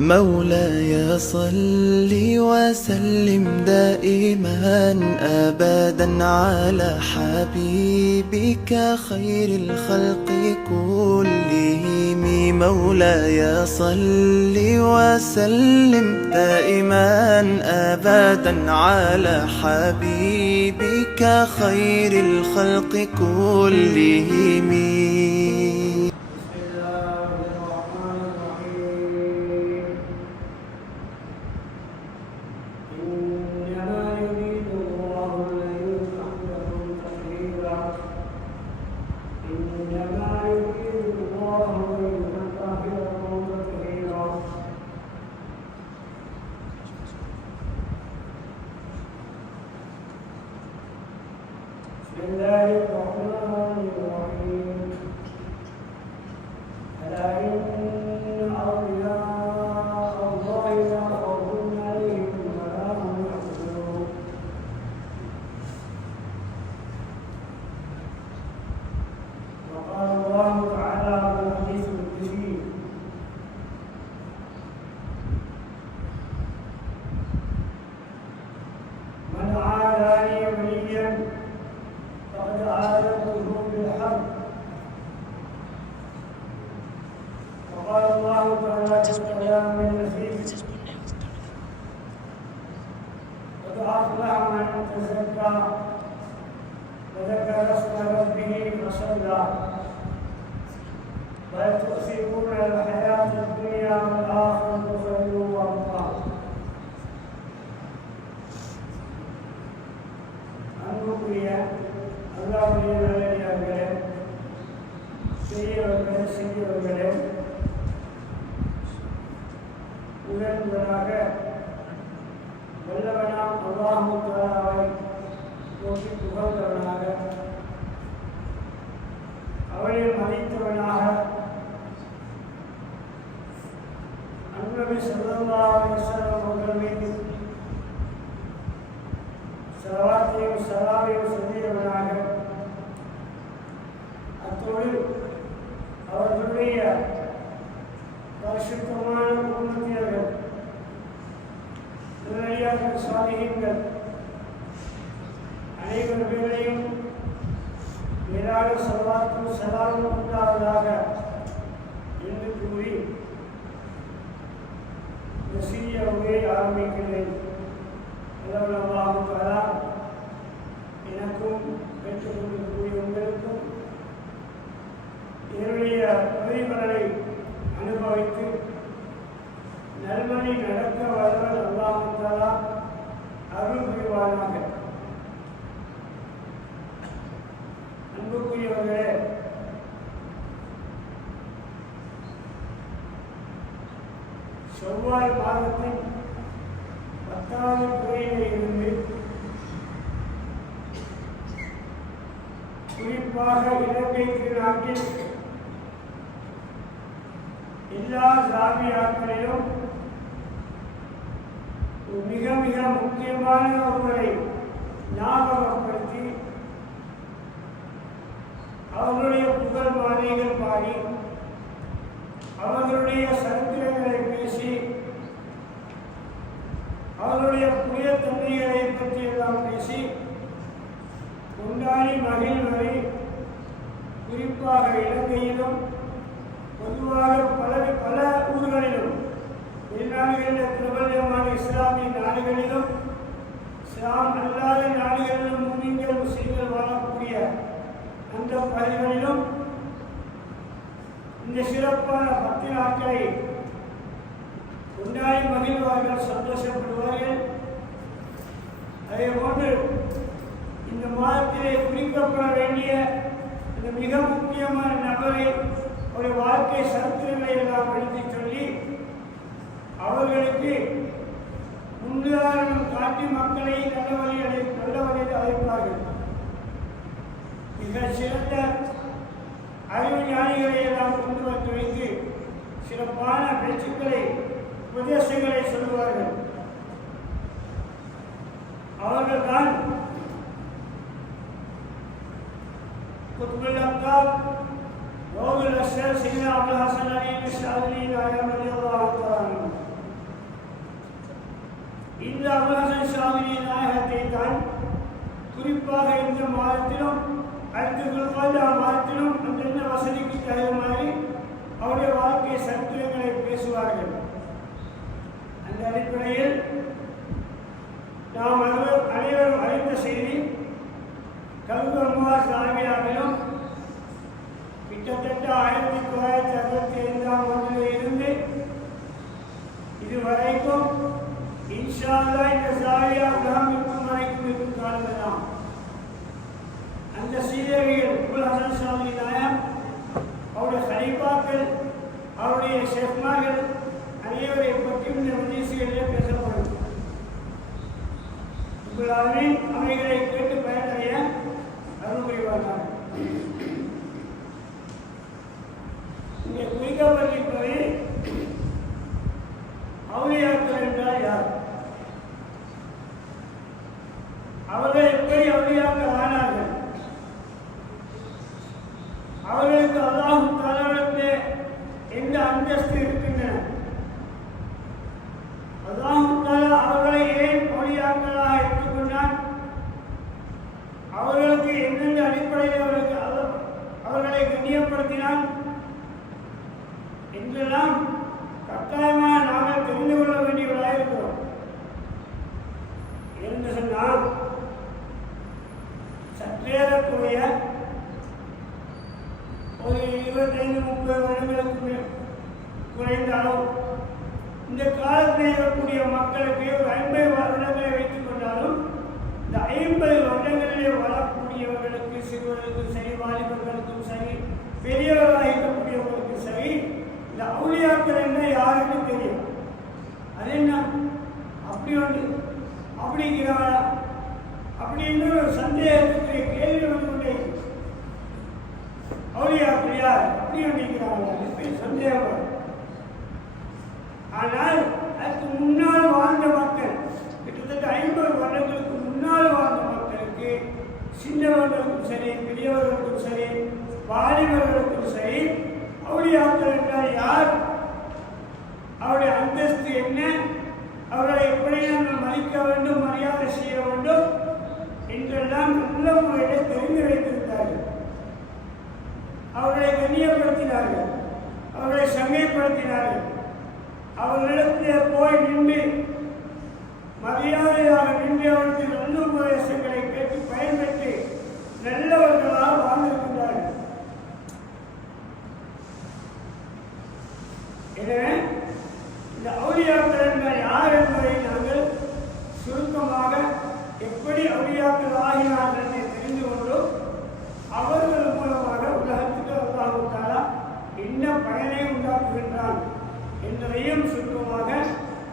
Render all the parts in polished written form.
مولاي صل وسلم دائما أبدا على حبيبك خير الخلق كلهم. مولاي صل وسلم دائما أبدا على حبيبك خير الخلق كلهم. بسم الله الرحمن الرحيم. ألا إن أولياء الله لا خوف عليهم ولا هم يحزنون. وقال الله تعالى في الحديث القدسي: من عادى لي وليا فقد عادته بالحرب. وقال الله تعالى في الكلام العزيز: قد أفلح من تزكى وذكر اسم ربه فصلى بل تؤثرون الحياة الدنيا والآخرة خير وأبقى. அன்புக்குரிய அல்லாஹ்வுடைய நல்லடியார்களே, பெரியவர்களே, சிறியவர்களே, உடன்படாக வல்லவனாம் அல்லாஹ் தஆலாவை நோக்கி புகழ்ந்தவனாக, அவனை மதித்தவனாக, அன்நபி ஸல்லல்லாஹு அலைஹி வஸல்லம் அவர்கள் மீது சலவாத்தையும் சலாவையும் சொல்லியவனாக, அத்தோடு அவர்களுடைய பரிசுத்தமான குடும்பத்தினர்கள், நல்லடியார்கள், சாலிஹீன்கள் அனைவர் பேரையும் மேலான சலவாத்தும் சலாமும் உண்டாவதாக என்று கூறி இந்த சிறிய உரையை ஆரம்பிக்கிறேன். அல்லாஹ் தஆலா எனக்கும் பெற்றுக்கொண்டிருக்கக்கூடிய உங்களுக்கும் என்னுடைய பிரதிபலனை அனுபவித்து நல்வழி நடக்க வல்லவன் அல்லாஹ் தஆலா அருள் புரிவானாக. அன்புக்குரியவர்களே, செவ்வாய் மாதத்தின் 10வது துறையிலே இருந்து குறிப்பாக இலங்கை திருநாட்டில் எல்லா ஜாமியாக்களிலும் மிக மிக முக்கியமான ஒருவரை ஞாபகப்படுத்தி அவர்களுடைய புகழ் மாலைகள் பாடி அவர்களுடைய சரித்திரங்களை பேசி அவர்களுடைய புதிய தன்மைகளை பற்றி எல்லாம் பேசி கொண்டாடி மகிழ்வரை குறிப்பாக இலங்கையிலும் பொதுவாக பல ஊர்களிலும் வெளிநாடுகளில் பிரபலமான இஸ்லாமிய நாடுகளிலும் இஸ்லாம் அல்லாத நாடுகளிலும் முஸ்லிம்கள் முஸ்லிம்கள் வாழக்கூடிய அந்த பகுதிகளிலும் இந்த சிறப்பான 10 நாட்களை கொண்டாடி மகிழ்வார்கள், சந்தோஷப்படுவார்கள். அதேபோன்று இந்த மாதத்திலே குறிக்கப்பட வேண்டிய இந்த மிக முக்கியமான நபரை ஒரு வாழ்க்கை சரித்திரங்களை எல்லாம் எடுத்து சொல்லி அவர்களுக்கு முன்னுதாரணம் காட்டி மக்களை நல்ல வழியில் அழைப்பார்கள். மிக சிறந்த அறிவு ஞானிகளை எல்லாம் கொண்டு வந்து வைத்து சிறப்பான பேச்சுக்களை உபதேசங்களை சொல்லுவார்கள். அவர்கள் தான் குத்புல் அக்தாப் ரோகுல் அஸ்ஸர் சையதுனா அபுல் ஹசன் அலி ஷாதிலி ரலியல்லாஹு தஆலா இந்த அபுல் ஹசன் ஷாதிலி நாயகத்தை தான் குறிப்பாக இந்த மாதத்திலும் அடுத்த குல்காஜா மாதத்திலும் அந்தந்த வசதிக்கு தகுந்த மாதிரி அவருடைய வாழ்க்கை சரித்திரங்களை பேசுவார்கள். அந்த அடிப்படையில் நாம் அனைவரும் அறிந்த செய்தி கல்கம்மா சாமியாவிலும் கிட்டத்தட்ட 1965ஆம் ஆண்டில் இருந்து இதுவரைக்கும் இன்ஷா அல்லாஹ் இந்த சாவியா உலகம் இருக்கும் வரைக்கும் இருக்கும் காலமெல்லாம் அந்த சீதவிகள் அபுல் ஹசன் ஷாதிலி நாயகம் அவருடைய ஹலீஃபாக்கள் அவருடைய ஷேக்மார்கள் அனைவரை பற்றியும் இந்த மஜ்லிஸிலே பேசப்படும். அவைகளை கேட்டு பயனடைய அருள் புரிவார்கள். இங்கே குறிக்கப்பட்டிருப்பது அவுலியாக்கள் என்றால் யார், அவர்கள் எப்படி அவுலியாக்கள் ஆனார்கள், அவர்களுக்கு அல்லாஹ் தஆலாவிடத்திலே எந்த அந்தஸ்து இருக்கின்றன, அல்லாஹ் தஆலா அவர்களை ஏன் அவுலியாக்களாக எடுத்துக்கொண்டான், அவர்களுக்கு எந்தெந்த அடிப்படையில் அவர்களை கண்ணியப்படுத்தினான் என்றெல்லாம் கட்டாயமாக நாங்கள் தெரிந்து கொள்ள வேண்டியவர்களாக இருக்கிறோம். என்று சொன்னால் சற்றேறக்கூடிய ஒரு 25-30 வருடங்களுக்கு குறைந்த அளவு இந்த காலத்தில் இருக்கக்கூடிய மக்களுக்கு ஒரு 50 வருடங்களை வைத்துக் கொண்டாலும் இந்த 50 வருடங்களிலே வரக்கூடியவர்களுக்கு, சிறுவர்களுக்கும் சரி, வாலிபர்களுக்கும் சரி, பெரியவர்களாக இருக்கக்கூடியவர்களுக்கும் சரி, இந்த அவுலியாக்கள் என்ன யாருக்கும் தெரியும். அது என்ன அப்படி ஒன்று அப்படிங்கிறாரா அப்படின்னு ஒரு சந்தேகத்துக்கு கேள்வி வந்து கொண்டே அவுலியாக்கள் யார் அப்படி ஒன்றிருக்கிறார்கள் சந்தேகம். ஆனால் அதுக்கு முன்னால் வாழ்ந்த மக்கள், கிட்டத்தட்ட 50 வருடங்களுக்கு முன்னால் வாழ்ந்த மக்களுக்கு, சின்னவர்களுக்கும் சரி, பெரியவர்களுக்கும் சரி, வாலிபர்களுக்கும் சரி, அவுலியாக்கள் என்றால் யார், அவருடைய அந்தஸ்து என்ன, அவர்களை எப்படி நாங்கள் மதிக்க வேண்டும், மரியாதை செய்ய வேண்டும் என்றெல்லாம் நல்ல முறையில் தெரிந்து வைத்திருந்தார்கள். அவர்களை கண்ணியப்படுத்தினார்கள், அவர்களை சங்கைப்படுத்தினார்கள். அவர்களிடத்திலே போய் நின்று மரியாதையாக நின்று அவர்களுக்கு நல்ல உபதேசங்களை கேட்டு பயன்பெற்று நல்லவர்களாக வாழ்ந்திருக்கின்றார்கள். எனவே இந்த அவுலியாக்கள் என்றால் யார் என்பதை நாங்கள் சுருக்கமாக எப்படி அவுலியாக்கள் ஆகினார்கள் என்று தெரிந்து கொண்டோம். அவர்கள் மூலமாக உலகத்துக்கு அல்லாஹ் தஆலா என்ன பயனை உண்டாக்குகின்றான் என்பதையும் சுருக்கமாக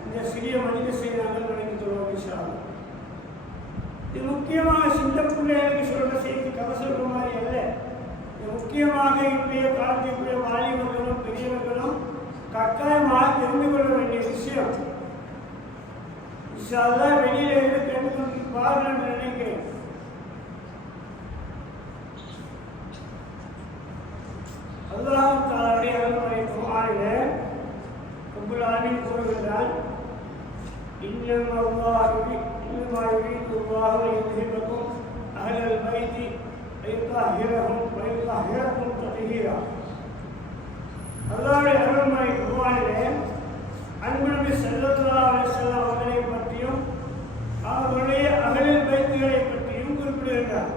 இந்த சிறிய மஜ்லிஸை நாங்கள் வழங்கித் கொள்வோம் இன்ஷா அல்லாஹ். இது முக்கியமாக சின்ன பிள்ளைகளுக்கு சொல்ற செய்தி, கதை சொல்ற மாதிரி அல்ல. இது முக்கியமாக இன்றைய காலத்திற்குரிய வாலிபர்களும் பெரியவர்களும் கட்டாயமாக தெரிந்து கொள்ள வேண்டிய விஷயம். இன்ஷா அல்லாஹ் வெளியில இருந்து கேட்டுக்கொண்டு பாருங்கள் நினைக்கிறேன். அல்லாஹ் தஆலாவுடைய அருள்மறை குர்ஆனிலே ரப்பல் ஆலமீன் கூறுகிறான், இன்னமா யுரீது அல்லாஹு யுذهبக்கும் அஹ்லல் பைத்தி வயுطهرهم வயுطهرக்கும் தத்ஹீரா. அல்லாஹ்வுடைய அருள்மறை குர்ஆனிலே அன்பு நபி ஸல்லல்லாஹு அலைஹி வஸல்லம் அவர்களை பற்றியும் அவருடைய அஹ்லல் பைத்துகளை பற்றியும் குறிப்பிடுகிறார்.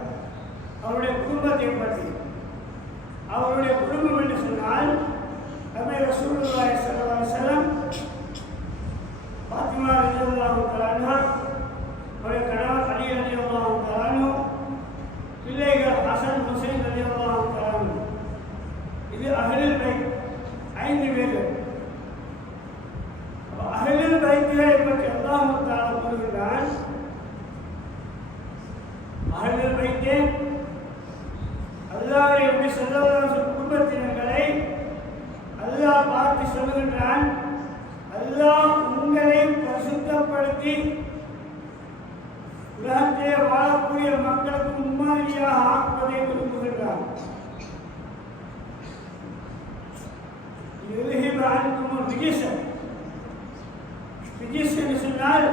அவருடைய குடும்பத்தை பற்றி, அவருடைய குடும்பம் என்று சொன்னால் நபி ரசூலுல்லாஹி ஸல்லல்லாஹு அலைஹி வஸல்லம், ஃபாத்திமா ரலியல்லாஹு தஆலா அன்ஹா, அவருடைய கணவர் அலி ரலியல்லாஹு தஆலா அன்ஹு, பிள்ளைகள் ஹசன் ஹுசைன் ரலியல்லாஹு தஆலா அன்ஹு. இது அஹ்லுல் பைத் 5 பேர்கள். அஹ்லுல் பைத்துகளை பற்றி அல்லாஹ் தஆலா கூறுகிறான். அஹ்லுல் பைத்தே அல்லாஹ்வுடைய நபி ஸல்லல்லாஹு அலைஹி வஸல்லம் குடும்பத்தினர்களை அல்லாஹ் பார்த்து சொல்லுகின்றான், அல்லாஹ் உங்களை பரிசுத்தப்படுத்தி உலகத்திலே வாழக்கூடிய மக்களுக்கு முன்மாதிரியாக ஆக்குவதை விரும்புகின்றான். யுذهب عنكم الرجس. ரிஜிஸ் என்று சொன்னால்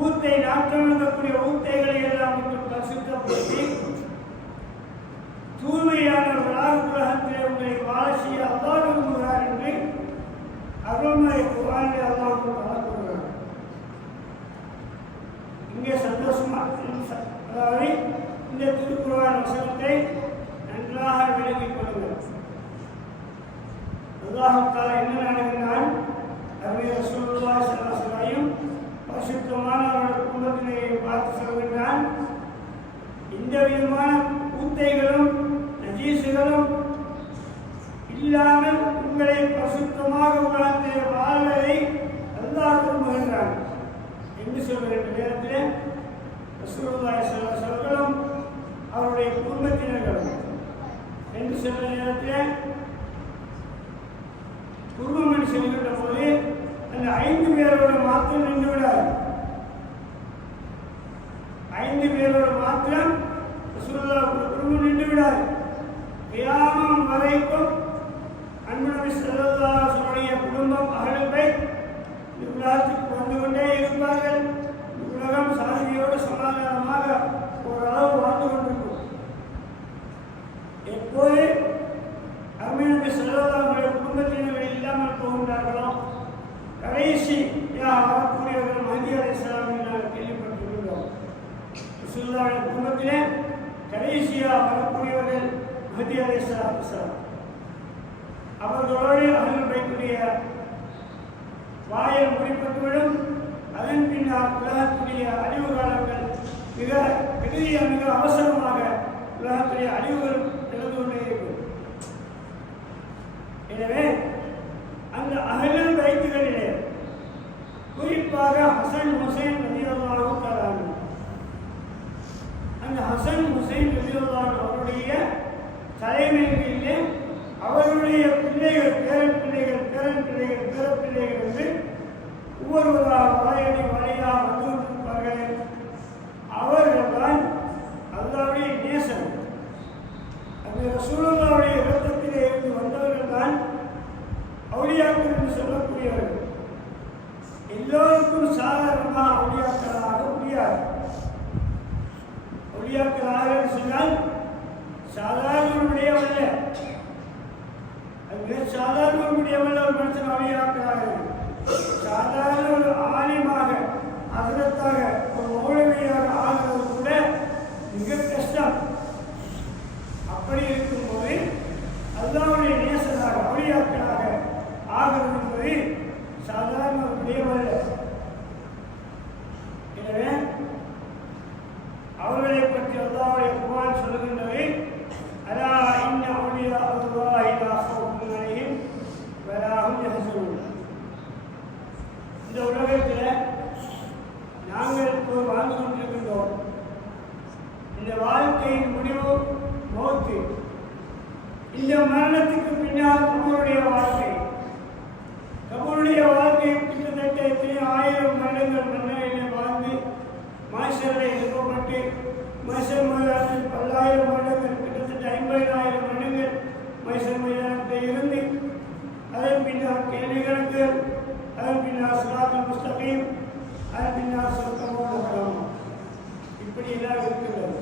ஊத்தை நாற்றக்கூடிய ஊத்தைகளை எல்லாம் பரிசுத்தப்படுத்தி தூய்மையானவர்களாக உலகத்திலே உங்களை வாழ செய்ய அல்லாஹ் விரும்புகிறார் என்று அருள்மறை குர்ஆனிலே அல்லாஹ் கூறுகிறார். இங்கே சந்தோஷமா அதாவது இந்த திருக்குர்ஆன் வசனத்தை நன்றாக விளங்கிக் கொள்ளுங்கள். அல்லாஹ் தஆலா என்ன நாடுகிறான்? அருமை ரசூலுல்லாஹி ஸல்லல்லாஹு அலைஹி வஸல்லம் பரிசுத்தமான அவருடைய குடும்பத்தினரை பார்த்து சொல்கிறான், இந்த விதமான ஊத்தைகளும் நஜீசுகளும் இல்லாமல் உங்களை பரிசுத்தமாக உலகத்திலே வாழ்வதை அல்லாஹ் விரும்புகின்றான் என்று சொல்கின்ற நேரத்தில் ரசூலுல்லாஹி ஸல்லல்லாஹு அலைஹி வஸல்லம் அவருடைய குடும்பத்தினர்களும் என்று சொல்கிற நேரத்தில் குடும்பம் செல்கின்ற போது அந்த 5 பேரோட மாத்திரம் நின்று விடாது. 5 பேரோட மாத்திரம் குடும்பம் நின்று விடாது. கியாமம் வரைக்கும் அன்பு நபி ஸல்லல்லாஹு அலைஹி வஸல்லம் குடும்பம் அஹ்லுல் பைத் உலகத்துக்கு வந்து கொண்டே இருப்பார்கள். உலகம் சாந்தியோடு சமாதானமாக ஓரளவு வாழ்ந்து கொண்டிருக்கும். எப்போது அருமை நபி ஸல்லல்லாஹு அலைஹி வஸல்லம் குடும்பத்தினர்கள் இல்லாமல் போகின்றார்களோ கடைசியாக வரக்கூடியவர்கள் மஹ்தி அலைஹிஸ்ஸலாம் என்று நாங்கள் கேள்விப்பட்டிருக்கிறோம். ரசூலுல்லாஹ்வுடைய குடும்பத்திலே கடைசியாக வரக்கூடியவர்கள் மஹ்தி அலைஹிஸ்ஸலாம். அவர்களோடு அஹ்லுல் பைத்துடைய வாயில் முடிப்பட்டுவிடும். அதன் பின்னால் உலகத்துடைய அழிவு காலங்கள் மிக அவசரமாக உலகத்துடைய அழிவுகள் நடந்து கொண்டே இருக்கும். எனவே அந்த அஹ்லுல் பைத்துகளிலே குறிப்பாக ஹசன் ஹுசைன் ரலியல்லாஹு தஆலா அந்த ஹசன் ஹுசைன் ரலியல்லாஹு அவருடைய தலைமையிலே அவருடைய பிள்ளைகள் பேரன் பிள்ளைகள் என்று ஒவ்வொருவராக வழியாக வந்து கொண்டிருப்பார்கள். அவர்கள்தான் அல்லாஹ்வுடைய நேசர். அந்த ரசூலுல்லாஹ்வுடைய இரத்தத்திலே இருந்து வந்தவர்கள் தான் அவுலியாக்கள் என்று சொல்லக்கூடியவர்கள். எல்லோருக்கும் சாதாரணமாக அவுலியாக்களாக முடியாது. அவுலியாக்களாக சொன்னால் சாதாரண சாதாரண ஒரு மனுஷன் அவுலியாக்களாக சாதாரண ஒரு ஆலிமாக அதற்காக ஒரு மௌலவியாக ஆகிறது கூட மிக கஷ்டம். அப்படி இருக்கும்போது அல்லாஹ்வுடைய நேசராக அவுலியாக்களாக ஆகிறது என்பது சாதாரண ஒரு விடயமல்ல. எனவே அவர்களை பற்றி அல்லாஹ்வுடைய குர்ஆன் சொல்லுகின்றது, அலா இன்ன அவுலியா அல்லாஹி லா ஹவுஃபுன் அலைஹிம் வலா ஹும் யஹ்சனூன். இந்த உலகத்தில் நாங்கள் இப்போ வாழ்ந்து கொண்டிருக்கின்றோம். இந்த வாழ்க்கையின் முடிவு மௌத்து. இந்த மரணத்துக்கு பின்னால் கபருடைய வாழ்க்கை. கபருடைய வாழ்க்கை கிட்டத்தட்ட எத்தனை 1000 வருடங்கள் மண்ணிலே வாழ்ந்து மாஷரில் எழுப்பப்பட்டு மஷர் மைதானத்தில் 10,000 வருடங்கள் கிட்டத்தட்ட 50,000 வருடங்கள் மஷர் மைதானத்தில் இருந்து அதன் பின்னால் கேள்வி கணக்குகள், அதன் பின்னால் சிராத்துல் முஸ்தகீம், அதன் பின்னால் சொர்க்கமோட கிராமம், இப்படி எல்லாம் இருக்கிறது.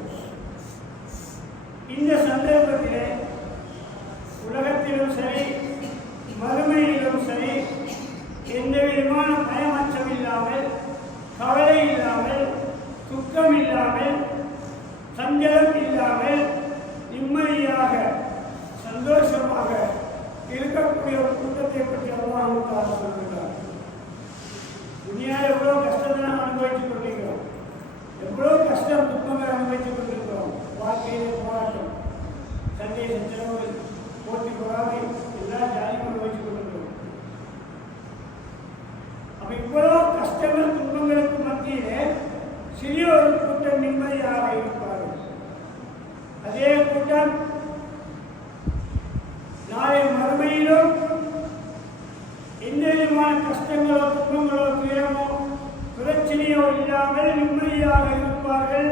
இந்த சந்தர்ப்பத்திலே உலகத்திலும் சரி மறுமையிலும் சரி எந்த விதமான பயமச்சம் இல்லாமல், கவலை இல்லாமல், துக்கம் இல்லாமல், சஞ்சலம் இல்லாமல் நிம்மதியாக சந்தோஷமாக இருக்கக்கூடிய ஒரு கூட்டத்தை பற்றி அல்லாஹ் தஆலா சொல்கிறார். துனியாவில் எவ்வளோ கஷ்டத்தை நாம் அனுபவித்துக் கொண்டிருக்கிறோம். எவ்வளோ கஷ்டம் துக்கங்களை அனுபவித்துக் கொண்டிருக்கிறோம். வாழ்க்கையிலே போராட்டம், சண்டை சச்சரவுகள், போட்டி பொறாமை எல்லா ஜாதியும் அனுபவித்துக் கொண்டிருக்கிறோம். அப்ப இவ்வளோ கஷ்டங்கள் துன்பங்களுக்கு மத்தியிலே சிறிய ஒரு கூட்டம் நிம்மதியாக இருப்பார்கள். அதே கூட்டம் நாளை மறுமையிலும் எந்த விதமான கஷ்டங்களோ துன்பங்களோ துயரமோ பிரச்சனையோ இல்லாமல் நிம்மதியாக இருப்பார்கள்.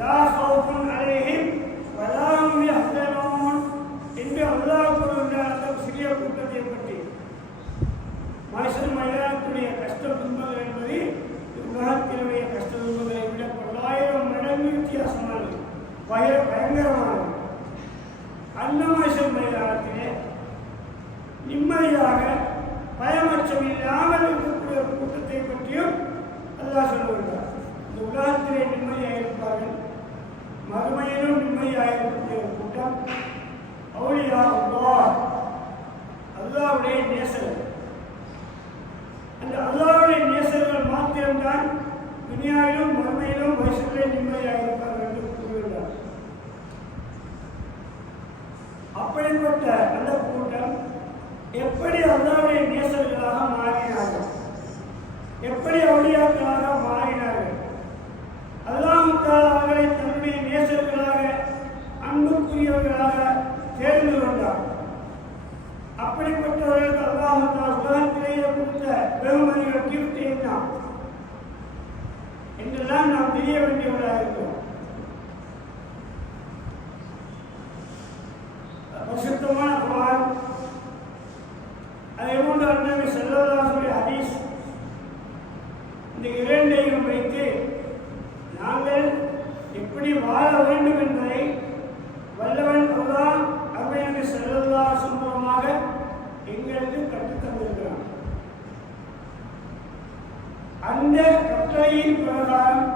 லா ஹவுஃபுன் அலைஹிம் வலா ஹும் யஹ்சனூன் என்று அல்லாஹ் கூறுகின்ற அந்த சிறிய கூட்டத்தை பற்றி மனுஷன் மைதானத்துடைய பயங்கரமானது. அன்னமேசன் மைதானத்திலே நிம்மதியாக பயமச்சம் இல்லாமல் இருக்கக்கூடிய ஒரு கூட்டத்தை பற்றியும் அல்லாஹ் சொல்லுகிறார். இந்த உலகத்திலே நிம்மதியாக இருப்பார்கள், மறுமையிலும் நிம்மதியாக இருக்கக்கூடிய ஒரு கூட்டம் அவுலியா அல்லாஹ், அல்லாஹ்வுடைய நேசர்கள். அந்த அல்லாஹ்வுடைய நேசர்கள் மாத்திரம்தான் துனியாவிலும் மறுமையிலும் வயசுகளே நிம்மதியாக இருப்பார்கள் என்று கூறுகிறார். அப்படிப்பட்ட அந்த கூட்டம் எப்படி அல்லாஹ்வுடைய நேசர்களாக மாறினார்கள், எப்படி அவுலியாக்களாக மாறினார்கள், அல்லாஹ் தஆலா அவர்களை தன்னுடைய நேசர்களாக அன்புக்குரியவர்களாக தேர்ந்து கொண்டார். அப்படிப்பட்டவர்களுக்கு அல்லாஹ் தஆலா உலகத்திலேயே கொடுத்த வெகுமதிகள் கிஃப்ட் என்ன என்றெல்லாம் நாம் தெரிய வேண்டியவர்களாக இருக்கிறோம். பரிசுத்தமான குர்ஆன், அதே போன்று நபி ஸல்லல்லாஹு அலைஹி ஹதீஸ், இந்த இரண்டையும் வைத்து நாங்கள் எப்படி வாழ வேண்டும் என்பதை வல்லவன் அல்லாஹ் நபி ஸல்லல்லாஹு அலைஹி மூலமாக எங்களுக்கு கற்றுத் தந்திருக்கிறான். அந்த கட்டளையின் பிரகாரம்,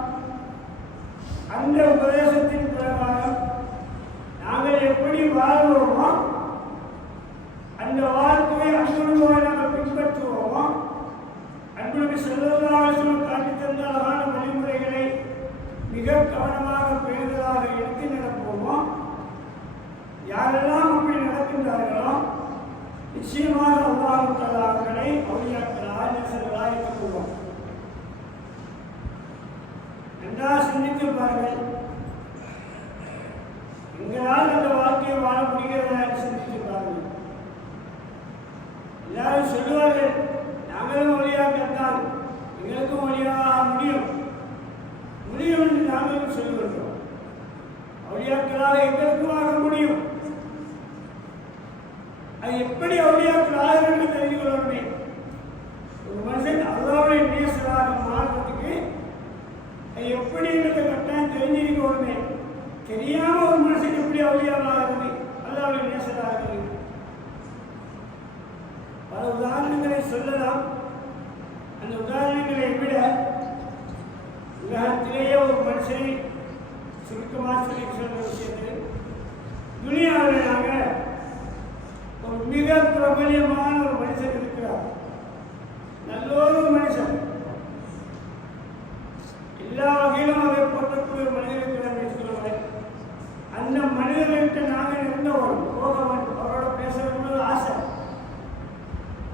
அந்த உபதேசத்தின் பிரகாரம் நாங்கள் எப்படி வாழ்வோமோ, அந்த வாழ்க்கையை அன்புடன் நாங்கள் பின்பற்றுவோமோ, அன்புடன் செல்வதாக காட்டி தந்த அழகான வழிமுறைகளை மிக கவனமாக பேணுதலாக எடுத்து நடப்போமோ, யாரெல்லாம் அப்படி நடக்கின்றார்களோ நிச்சயமாக அல்லாஹ் தஆலா அவர்களை அவுலியாக்களாக நேசர்களாக ஏற்றுக்கொள்வார். நன்றாக சிந்தித்து பாருங்கள், எங்களால் அந்த வாழ்க்கையை வாழ முடிகிறதா என்று சிந்தித்து பாருங்கள். எல்லாரும் சொல்லுவார்கள், நாங்களும் வழியாகத்தான், எங்களுக்கும் வழியாக முடியும் என்று நாங்களும் சொல்லுகின்றோம். வழியாக்களாக எங்களுக்கும் ஆக முடியும். அது எப்படி அவுலியாக்களாக என்று தெரிந்து கொள்ளணுமே. ஒரு மனுஷன் அல்லாஹ்வுடைய நேசராக மாறுவதற்கு அது எப்படி என்ற கட்டாயம் தெரிஞ்சிருக்கணுமே. தெரியாம ஒரு மனுஷன் எப்படி அவுலியாவாகிறது, அல்லாஹ்வுடைய நேசராகிறது? பல உதாரணங்களை சொல்லலாம். அந்த உதாரணங்களை விட உலகத்திலேயே ஒரு மனுஷனை சுருக்கமாக சொல்லி சொல்ற விஷயத்தில் துனியாவில் நாங்கள் ஒரு மிக பிரபலியமான ஒரு மனுஷன் இருக்கிறார். நல்லொரு மனுஷன், எல்லா வகையிலும் அதை போட்டக்கூடிய மனிதர் இருக்கிறார். அந்த மனிதர்கிட்ட நாங்கள் இருந்தவன் போகவன், அவரோட பேசணும்னு ஆசை.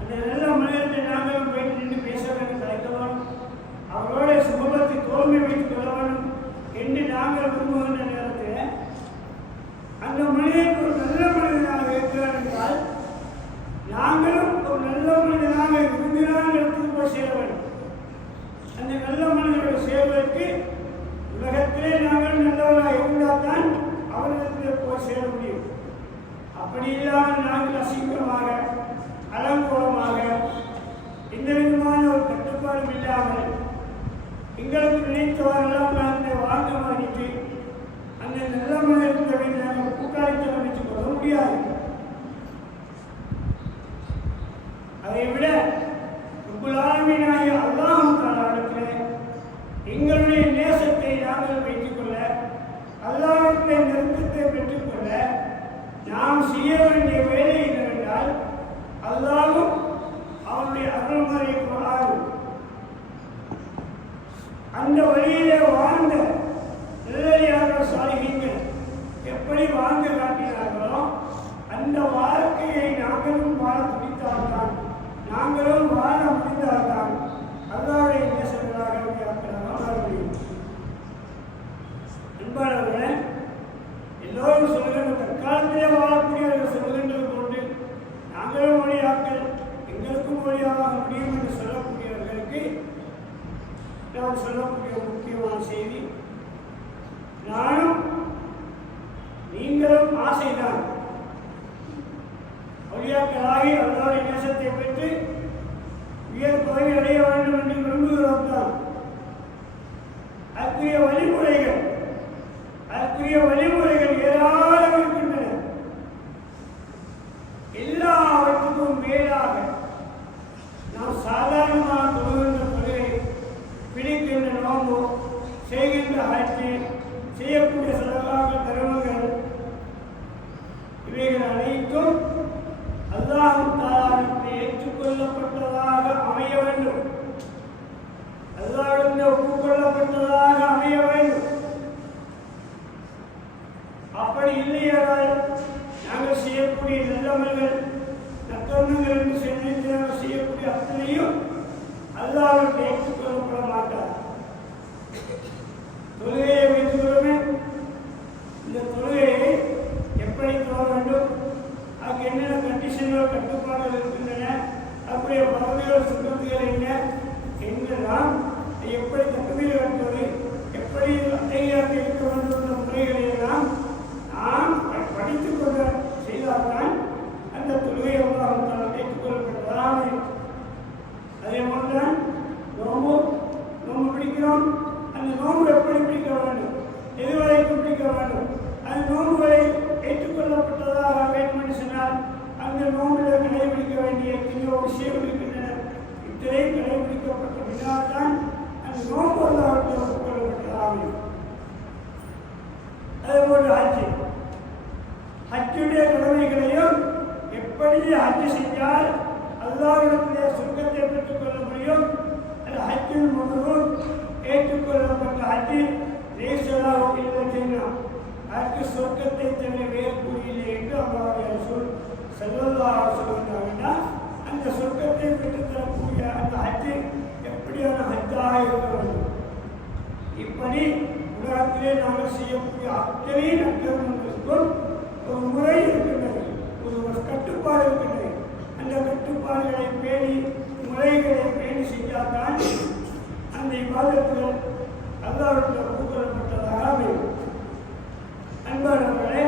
அந்த நல்ல மனிதர்கிட்ட நாங்களும் போயிட்டு நின்று பேச வேண்டும், கிடைக்கணும், அவரோட சுகபத்தை தோல்வி வைத்துக் கொள்ள வேண்டும் என்று நாங்கள் விரும்புகின்ற நேரத்தில் அந்த மனிதன் ஒரு நல்ல மனிதனாக இருக்கிறார் என்றால் நாங்களும் ஒரு நல்ல மனிதனாக விரும்பினால் இடத்துக்கு போய் சேர வேண்டும். அந்த நல்ல மனிதர்கள் சேர்வதற்கு உலகத்திலே நாங்கள் நல்லவராக இருந்தால்தான் அவர்களிடத்தில் போய் சேர முடியும். அப்படி இல்லாமல் நாங்கள் அசிங்கமாக அலங்கோலமாக எந்த விதமான ஒரு கட்டுப்பாடும் இல்லாமல் எங்களுக்கு நினைத்தவரெல்லாம் நாங்கள் வாழ்ந்து வாங்கிட்டு அந்த நல்ல மனிதர்களை நாங்கள் கூட்டாளித்தனம் வைத்துக் கொள்ள முடியாது. அதை விட ரப்புல் ஆலமீனாகிய அல்லாஹ் தஆலாவிடத்திலே எங்களுடைய நேசத்தை நாங்கள் வைத்துக் கொள்ள, அல்லாஹ்வுடைய நெருக்கத்தை பெற்றுக்கொள்ள நாம் செய்ய வேண்டிய வேலை என்னவென்றால், அல்லாஹ்வும் அவனுடைய அருள்மறை குர்ஆன் அந்த வழியிலே வாழ்ந்த நல்லடியார்கள் சாலிஹீன்கள் எப்படி வாழ்ந்து காட்டினார்களோ அந்த வாழ்க்கையை நாங்களும் வாழ துடித்தால்தான், நாங்களும் வாழ முடிந்தால்தான் அல்லாஹ்வுடைய நேசர்களாக மாற முடியும். அன்பானவர்களே, எல்லோரும் சொல்லுகின்ற தற்காலத்திலே வாழக்கூடியவர்கள் சொல்லுகின்றது போன்று நாங்களும் மொழியாக்கள், எங்களுக்கும் மொழியாக முடியும் என்று சொல்லக்கூடியவர்களுக்கு நான் சொல்லக்கூடிய முக்கியமான செய்தி, நானும் நீங்களும் ஆசைதான் வழியாக்களாகி அல்லாஹ்வுடைய நேசத்தை பெற்று உயர் பதவி அடைய வேண்டும் என்று விரும்புகிறோம் தான். அதுக்குரிய வழிமுறைகள், அதுக்கு அதற்குரிய வழிமுறைகள் ஏராளம் இருக்கின்றன. எல்லாவற்றுக்கும் மேலாக நாம் சாதாரணமாக தொழுகின்ற தொழுகை, பிடிக்கின்ற நோம்பு, செய்கின்ற ஆட்சி, செய்யக்கூடிய சதகாக தர்மங்கள், இவைகள் அனைத்தும் அல்லாஹ் தஆலாவுக்கு ஏற்றுக்கொள்ளப்பட்டதாக அமைய வேண்டும். அல்லாஹ்விடம் ஒப்புக்கொள்ளப்பட்டதாக அமைய வேண்டும். அப்படி இல்லையானால் நாங்கள் செய்யக்கூடிய நல்லமல்கள், நற்கர்மங்கள் என்று செய்யக்கூடிய அத்தனையும் அல்லாஹ்விற்கு ஏற்றுக்கொள்ளப்பட மாட்டார். தொழுகையை வைத்துக் கொள்ளுமே, இந்த தொழுகையை எப்படி தொழ வேண்டும், அதுக்கு என்னென்ன கண்டிஷன்கள், கட்டுப்பாடுகள் இருக்கின்றன, அப்படியே பகுதிகள் சுற்றத்துகள் என்ன என்றெல்லாம் எப்படி தகுதியில் கட்டுவது, எப்படி அத்தையாக இருக்க வேண்டும் என்ற முறைகளை எல்லாம் நாம் படித்துக் கொள்ள செய்தால்தான் அந்த தொழுகையை அல்லாஹ் ஏற்றுக்கொள்ளப்பட்டதாக. அதே போன்றுதான் நோம்பு பிடிக்கிறோம். அந்த நோம்பு எப்படி பிடிக்க வேண்டும், எதுவரைக்கும் பிடிக்க வேண்டும், அந்த நோம்புகளை ஏற்றுக்கொள்ளப்பட்டதாக வேண்டும் என்று சொன்னால் அந்த நோம்பில் கடைபிடிக்க வேண்டிய எத்தனையோ விஷயங்கள் இருக்கின்றன. இத்தனை கடைபிடிக்கப்பட்ட பின்னால்தான் அந்த நோம்பு அல்லாஹ்விற்கு ஒப்புக்கொள்ளப்பட்டதாக. அதேபோன்று ஹஜ்ஜுடைய கடமைகளையும் எப்படி ஹஜ் செய்தால் அல்லாஹ்விடத்திலே சொர்க்கத்தை பெற்றுக் கொள்ள முடியும், அது ஹஜ்ஜுல் மப்ரூர், ஏற்றுக்கொள்ளப்பட்ட ஹஜ்ஜி லேசாக இல்லை செய்யலாம், அதற்கு சொர்க்கத்தை தவிர வேறு கூறியில்லை என்று அல்லாஹ்வுடைய ரசூல் ஸல்லல்லாஹு அலைஹி வஸல்லம் சொன்னார்கள். அந்த சொர்க்கத்தை பெற்றுத்தரக்கூடிய அந்த ஹஜ்ஜு எப்படியான ஹஜ்ஜாக இருக்க வேண்டும். இப்படி உலகத்திலே நாங்கள் செய்யக்கூடிய அத்தனை நற்கர்மங்களுக்கும் ஒரு முறை இருக்கின்றது, ஒரு கட்டுப்பாடு இருக்கின்றது. அந்த கட்டுப்பாடுகளை பேணி, முறைகளை பேணி செய்தால்தான் அந்த இபாதத்துகள் அல்லாஹ்விற்கு ஒப்புக்கொள்ளப்பட்டதாக அமையும். அன்பானவர்களே,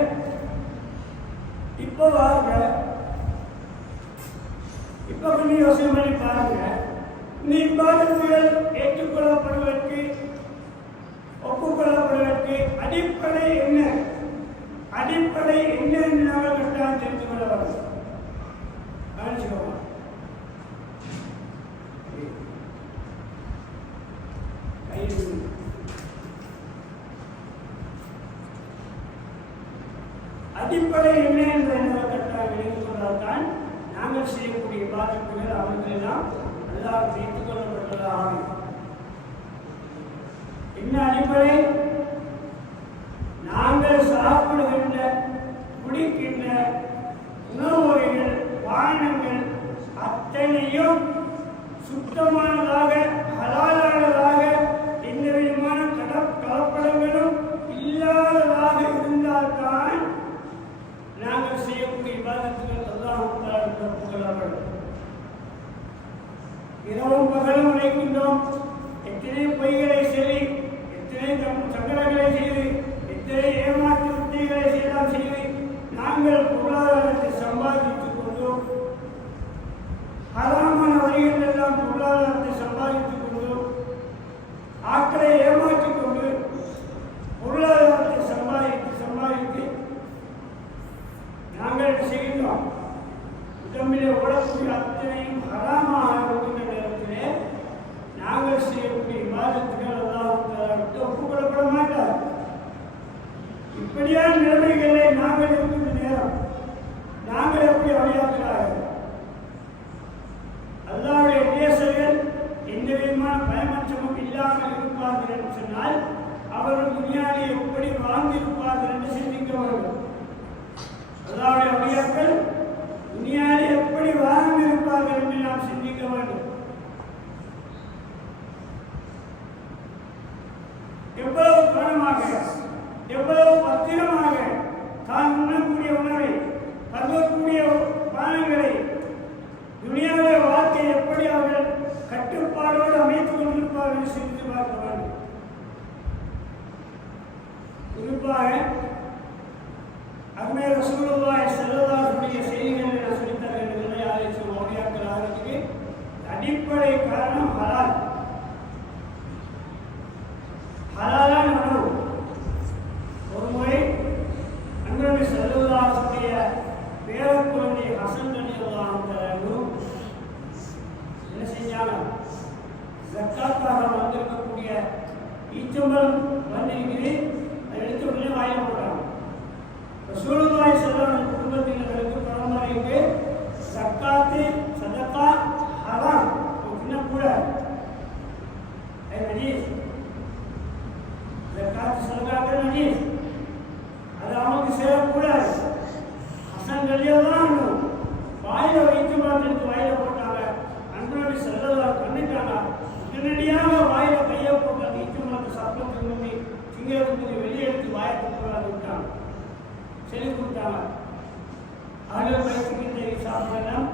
இப்போ வாங்க, இப்போ கொஞ்சம் யோசனை பண்ணி பாருங்க. இந்த இபாதத்துகள் ஏற்றுக்கொள்ளப்படுவதற்கு, ஒப்புக்கொள்ளப்படுவதற்கு அடிப்படை என்ன, அடிப்படை என்ன என்று நாங்கள் கட்டாயம் தெரிந்து கொள்ள வேண்டும். கவனிச்சுக்கோங்க. அடிப்படை என்ன என்பதை கட்டாயம் விளங்கிக் கொண்டால்தான் நாங்கள் செய்யக்கூடிய இபாதத்துகள் அவர்களெல்லாம் அல்லாஹ் வைத்துக் கொள்ளப்பட்டதாக. என்ன அடிப்படை? நாங்கள் சாப்பிடுகின்ற, குடிக்கின்ற உணவு வகைகள், பானங்கள் அத்தனையும் சுத்தமானதாக, ஹலாலானதாக, எந்த விதமான கலப்படங்களும் இல்லாததாக இருந்தால்தான் நாங்கள் செய்யக்கூடிய இபாதத்துகள் அல்லாஹ்வுக்கு ஒப்புக்கொள்ளப்படும். இரவும் பகலும் உழைக்கின்றோம், எத்தனை பொய்களை சொல்லி, எத்தனை சங்கடங்களை செய்து, எத்தனை ஏமாற்று உத்திகளை செய்து நாங்கள் பொருளாதாரத்தை சம்பாதித்துக் கொண்டோம். ஹராமான வழிகள் எல்லாம் பொருளாதாரத்தை சம்பாதித்துக் கொண்டோம். ஆட்களை ஏமாற்றிக் கொண்டு பொருளாதாரத்தை சம்பாதித்து நாங்கள் செய்கின்றோம். உடம்பிலே ஓடக்கூடிய அத்தனையும் ஹராமாக இருக்கின்ற நேரத்திலே நாங்கள் செய்யக்கூடிய இபாதத்துகள் அல்லாஹ்வுக்கு ஒப்புக்கொள்ளப்பட மாட்டார். இப்படியான நிலைமைகளை நாங்கள் இருக்கின்ற நேரம் நாங்கள் எப்படி வழியாக்குகிறார்கள்? அல்லாஹ்வுடைய நேசர்கள் எந்த விதமான பயமற்றமும் இல்லாமல் இருப்பார்கள் என்று சொன்னால் அவர்கள் துனியாவை எப்படி வாழ்ந்திருப்பார்கள் என்று சிந்திக்க வேண்டும். அல்லாஹ்வுடைய வழியாக்கள் துனியாவை எப்படி வாழ்ந்திருப்பார்கள் என்று நாம் சிந்திக்க வேண்டும். எவ்வளவு கவனமாக, எவ்வளவு பத்திரமாக தான் உண்ணக்கூடிய உணவை, பருவக்கூடிய பானங்களை, துனியாவுடைய வாழ்க்கை எப்படி அவர்கள் கட்டுப்பாடோடு அமைத்துக் கொண்டிருப்பார்கள் சிந்தித்து பார்க்க வேண்டும். குறிப்பாக அருமை ரசூலுல்லாஹி ஸல்லல்லாஹு அலைஹி செய்திகளை சொல்லித்தருகின்ற ஆலோசனை மௌலியாக்கள் ஆகிறதுக்கு அடிப்படை காரணம் ஹலால். ஹலாலான உணவு ஒரு முறை ஜக்காத்தாக வந்திருக்கக்கூடிய ஈச்சம்பரம் வந்திருக்குது. அதை எடுத்து உடனே வாயில் போட்டாங்க. ரசூலுல்லாஹி ஸல்லல்லாஹு அலைஹி குடும்பத்தினர்களுக்கு பரம்பரைக்கு ஜக்காத்து சதகா ஹராம் தின்னக்கூடாது. நஜீஸ் ஜக்காத்து சதகாக்கள் நஜீஸ், அது அவனுக்கு சேரக்கூடாது. ஹசன் கல்யாணம் வாயில வைத்து பார்த்துட்டு வாயில போட்டாங்க. அன்புநபி ஸல்லல்லாஹு கண்டுட்டாங்க. உடனடியாக வாயில கையை போட்டு அந்த ஈச்சம்பழத்தை சப்பளத்துக்கு முன்னே சிங்கத்துக்கு வெளியே எடுத்து வாயை போட்டு விட்டாங்க, சொல்லி கொடுத்தாங்க. அவர்கள் வயிற்றுக்கு சாப்பிடலாம்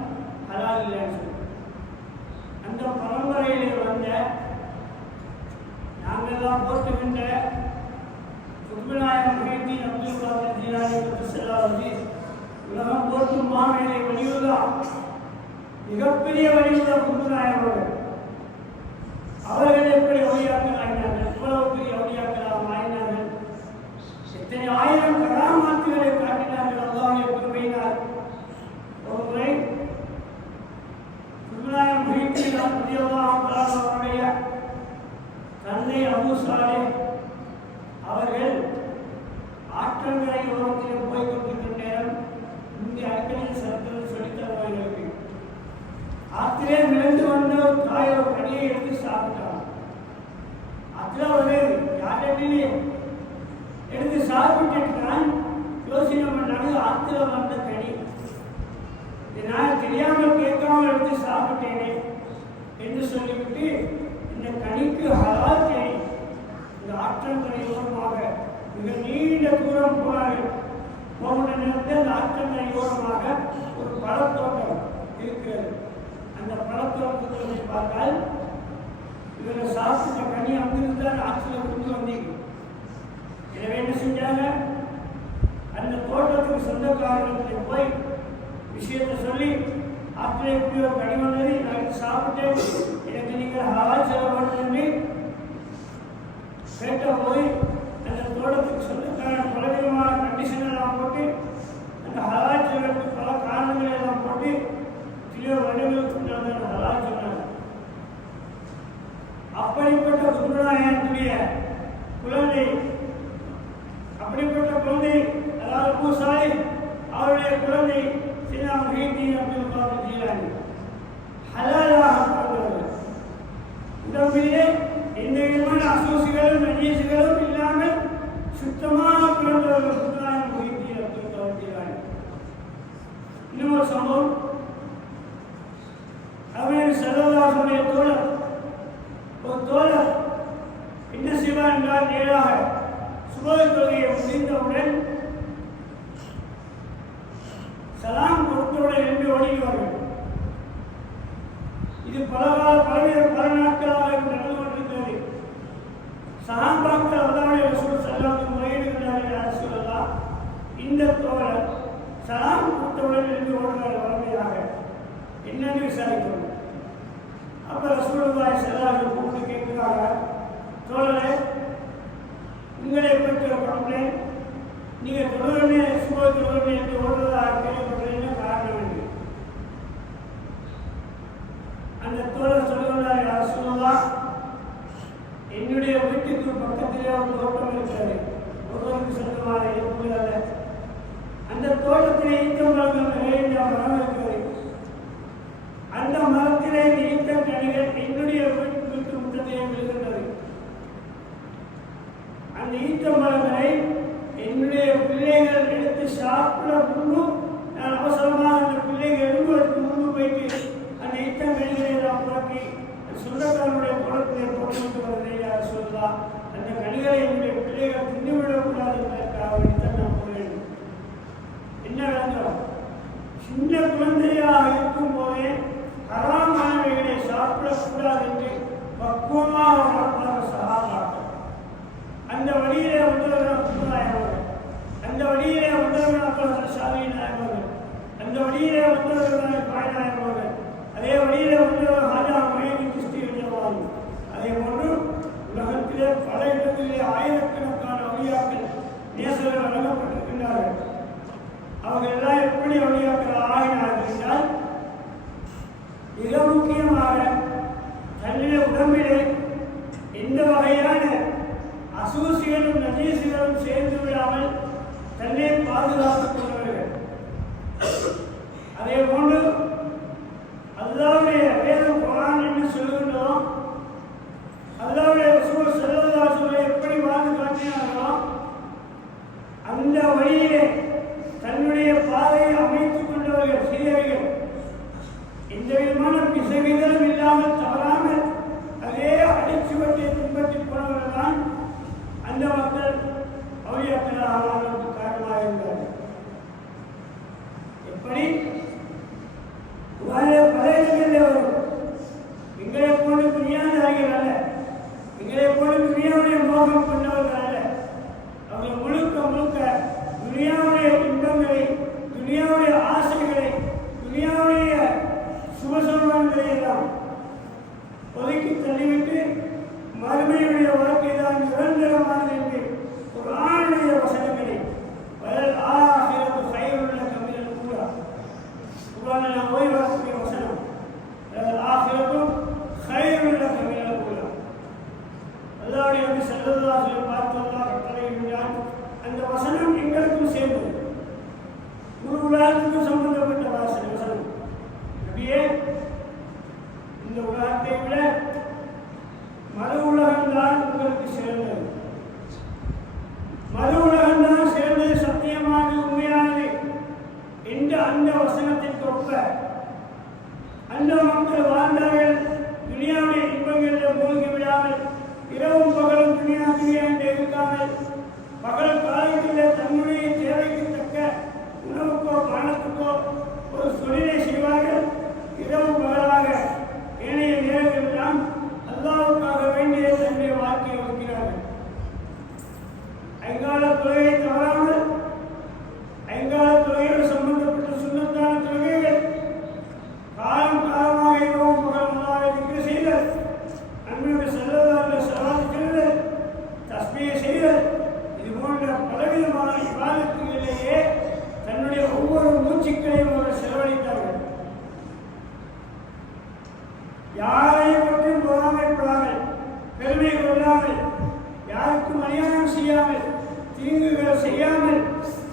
ஹலால் இல்லைன்னு சொல்லி. அந்த பரம்பரையிலே வந்த நாங்கள்லாம் போட்டுகின்ற சுப்நாயகம் முஹிதீன் அப்துல் காதிர் ஜீலானி ரஹ்மத்துல்லாஹி உலகம் போற்றும் மாமேலை வலியுல்லா, மிகப்பெரிய வலியுல்லா சுப்நாயகம் அவர்கள் எப்படி ஒளியாக்கள் ஆயினார்கள், எவ்வளவு பெரிய ஒளியாக்களாக ஆயினார்கள், எத்தனை ஆயிரம் கராமாத்துகளை காட்டினார்கள் அல்லாஹ்வுடைய பெருமையினால். ஒரு முறை சுப்நாயகம் முஹிதீன் ரலியல்லாஹு தஆலா அவருடைய தந்தை அபூ சாலிஹ் அவர்கள் ஆற்றங்கரை ஓரத்திலே போய் கொண்டிருக்கிற நேரம் இங்கே அடிக்கடி சத்தம் சொல்லித்தருவார்களுக்கு ஆற்றிலே மிளந்து வந்த ஒரு காய ஒரு கனியை எடுத்து சாப்பிட்டாங்க. ஆற்றில் ஒரு யாரிலே எடுத்து சாப்பிட்டுட்டான். யோசனை பண்ணாங்க, ஆற்றில் வந்த கனி நான் தெரியாமல் கேட்காமல் எடுத்து சாப்பிட்டேனே என்று சொல்லிவிட்டு இந்த கனிக்கு ஹலால் கனி இந்த ஆற்றங்கரை ஓரமாக மிக நீண்ட தூரம் போனார்கள். போன நேரத்தில் அந்த ஆற்றங்கரை ஓரமாக ஒரு பழத்தோட்டம் இருக்கிறது. அந்த பழத்தோட்டத்தை பார்த்தால் இவர்கள் சாப்பிட்ட கனி அங்கிருந்தால் ஆற்றில் கொண்டு வந்தீங்க. எனவே என்ன செஞ்சாங்க, அந்த தோட்டத்துக்கு சொந்தக்காரர்களுக்கு போய் விஷயத்தை சொல்லி ஆற்றில் எப்படி ஒரு கனி வந்தது, நான் சாப்பிட்டேன், எனக்கு நீங்கள் ஹலால் செலவு பண்ணி கேட்ட போய் அந்த தோட்டத்துக்கு சொந்தக்கான பலவிதமான கண்டிஷன் எல்லாம் போட்டு அந்த ஹலால் செலவுக்கு பல காரணங்களை எல்லாம் போட்டு சில வடிவங்களுக்கு அந்த ஹலால் சொன்னாங்க. அப்படிப்பட்ட சுப்நாயகத்துடைய குழந்தை, அப்படிப்பட்ட குழந்தை, அதாவது அபூ சாலிஹ் அவருடைய குழந்தை சையதுனா முஹிதீன் அப்துல் காதிர் ஜீலானி ஹலாலாக பிறந்தவர்கள். உடம்பிலே எந்த விதமான அசூசிகளும் நஜீசுகளும் இல்லாமல் சுத்தமாக பிறந்தவர்கள் சுப்நாயகம் முஹிதீன் அப்துல் காதிர் ஜீலானி. இன்னும் ஒரு சம்பவம், அவர்கள் ஸல்லல்லாஹு அலைஹி தோழர் ஒரு தோழர் என்ன செய்வார் என்றால், நேராக சுபஹ் தொழுகையை முடிந்தவுடன் சலாம் கொடுத்தவுடன் எழுந்து ஓடிவார்கள். இது பல நாட்களாக நடந்து கொண்டிருக்கிறது. சஹாபாக்கள் அல்லாஹ்வுடைய ரசூல் ஸல்லல்லாஹு அலைஹி முறையிடுகிறார்கள், ரசூலல்லாஹ் இந்த தோழர் சலாம் கொடுத்தவுடன் எழுந்து ஓடுவார் வளமையாக, என்னன்னு விசாரிக்கிறோம். அப்ப ரசூலுல்லாஹி ஸல்லல்லாஹு அலைஹி கூப்பிட்டு கேட்கிறாங்க, தோழரே உங்களை பற்றி ஒரு கம்ப்ளைண்ட், நீங்க தொடர்ந்து சுபஹ் தொழுகை என்று ஓடுவதாக கேள்விப்பட்டீங்க, காரணம் என்ன? அந்த தோழர் சொல்லுகிறார், யா ரசூலல்லாஹ் என்னுடைய வீட்டுக்கு பக்கத்திலே ஒரு தோட்டம் இருக்கிறது, ஒருவருக்கு சொந்தமான இருக்கிறது. அந்த தோட்டத்திலே ஈச்சம்பழங்கள் நிறைய மரம் இருக்கிறது. அந்த மரத்திலே ஈச்ச கனிகள் என்னுடைய வீட்டு முற்றத்திலே விழுகின்றது. அந்த ஈச்சம்பழங்களை என்னுடைய பிள்ளைகள் எடுத்து சாப்பிட முன்பு நான் அவசரமாக அந்த பிள்ளைகள் எழுதுவதற்கு முன்பு போயிட்டு அந்த ஈச்சங்கனிகளை நான் புறக்கி சொந்தக்காரனுடைய குளத்திலே போட்டு வருவதை சொல்லலாம். அந்த கனிகளை என்னுடைய பிள்ளைகள் தின்னுவிடக்கூடாது என்பதற்காக நான் போக வேண்டும். என்ன விளங்குறோம், சின்ன குழந்தையாக இருக்கும் போதே ஹராமானவைகளை சாப்பிடக்கூடாது என்று பக்குவமாக வளர்ப்பாக சஹாபாக்கள். அந்த வழியிலே வந்தவர்கள் சுப்நாயகர்கள், அந்த வழியிலே வந்தவர்கள் ஷாஃபி நாயகர்கள், அந்த வழியிலே வந்தவர்கள் பாய் நாயகர்கள், அதே வழியிலே வந்தவர்கள் ஹாஜா முஹைதீன் சிஸ்தி ரலியல்லாஹு. அதே போன்று உலகத்திலே பல இடங்களிலே ஆயிரக்கணக்கான வழியாக்கள் நேசர்கள் வழங்கப்பட்டிருக்கின்றார்கள். அவர்கள் எல்லாம் எப்படி வழியாக்கள் ஆகினார்கள் என்றால், மிக முக்கியமாக தன்னுடைய உடம்பிலே எந்த வகையான அசூசிகளும் நஜீசுகளும் சேர்ந்து விடாமல் தன்னை பாதுகாத்துக் கொண்டவர்கள். அதே போன்று அல்லாஹ்வுடைய வேதம் குர்ஆன் என்று சொல்லுகின்றதோ, அல்லாஹ்வுடைய ரசூல் ஸல்லல்லாஹு அலைஹி வஸல்லம் எப்படி வாழ்ந்து காட்டினார்களோ அந்த வழியிலே தன்னுடைய பாதையை அமைத்துக் கொண்டவர்கள் சீரியர்கள். எந்த விதமான பிசகுதலும் இல்லாமல் தவறாமல் அதே அடிச்சுவட்டை பின்பற்றி போனவர்கள் தான் அந்த மக்கள் அவுலியாக்களாக ஆவதற்கு காரணமாக இருந்தார்கள். எப்படி பல இடங்களில் வரும். எங்களை போல துணியாதாரிகள் அல்ல, எங்களை போல துணியாவுடைய மோகம் கொண்டவர்கள் அல்ல. அவர்கள் முழுக்க முழுக்க துணியாவுடைய இன்பங்களை, துணியாவுடைய ஆசைகளை, துணியாவுடைய சுபசோபங்களை எல்லாம் ஒதுக்கி தள்ளிவிட்டு மறுமையுடைய வாழ்க்கை தான் நிரந்தரமானது என்று குர்ஆனுடைய வசனங்களை வல் ஆகிரத்து கைருல் லக மினல் ஊலா, குர்ஆனில் நாம் ஓய்வாக்கூடிய வசனம் வல் ஆகிரத்து கைருல் லக மினல் ஊலா. அல்லாஹ்வுடைய நபி ஸல்லல்லாஹு அலைஹி வஸல்லம் பார்த்து அல்லாஹ் கட்டளையிட்டான். அந்த வசனம் எங்களுக்கும் சேர்ந்தது, ஒரு உலகத்துக்கும் சம்பந்தப்பட்ட வசனம். நபியே, இந்த உலகத்தை விட மறு உலகம்தான் உங்களுக்கு சேர்ந்தது. மறு உலகம்தான் சேர்ந்தது, சத்தியமானது, உண்மையானது என்று அந்த வசனத்திற்கு ஒப்ப அந்த மக்கள் வாழ்ந்தார்கள். துனியாவுடைய இன்பங்களில் மூழ்கி விடாமல், இரவும் பகலும் துனியா துனியா என்று இருக்காமல், பகல் காலத்தில் தன்னுடைய தேவைக்கு தக்க உணவுக்கோ பானத்துக்கோ ஒரு தொழிலை செய்வார்கள். இரவு பகலாக ஏனைய நேரங்களெல்லாம் அல்லாஹ்வுக்காக வேண்டிய தன்னுடைய வாழ்க்கையை ஒதுக்கிறார்கள். ஐங்கால தொழுகையை தவறாமல், ஐங்கால தொழுகையோடு சம்பந்தப்பட்ட சுன்னத்தான தொழுகைகள் காலம் காலமாக இரவும் பகலும் அல்லாஹ்வை திக்ர் செய்தல், நபிகள் ஸல்லல்லாஹு அலைஹி வஸல்லம் செய்தல், தஸ்பீஹ் செய்தல், இது போன்ற பலவிதமான இபாதத்துகளிலேயே தன்னுடைய ஒவ்வொரு மூச்சுக்களையும் அவர்கள் செலவழித்தார்கள். யாரையும் பற்றியும் பொறாமைப்படாமல், பெருமை கொள்ளாமல், யாருக்கும் அநியாயம் செய்யாமல், தீங்குகள் செய்யாமல்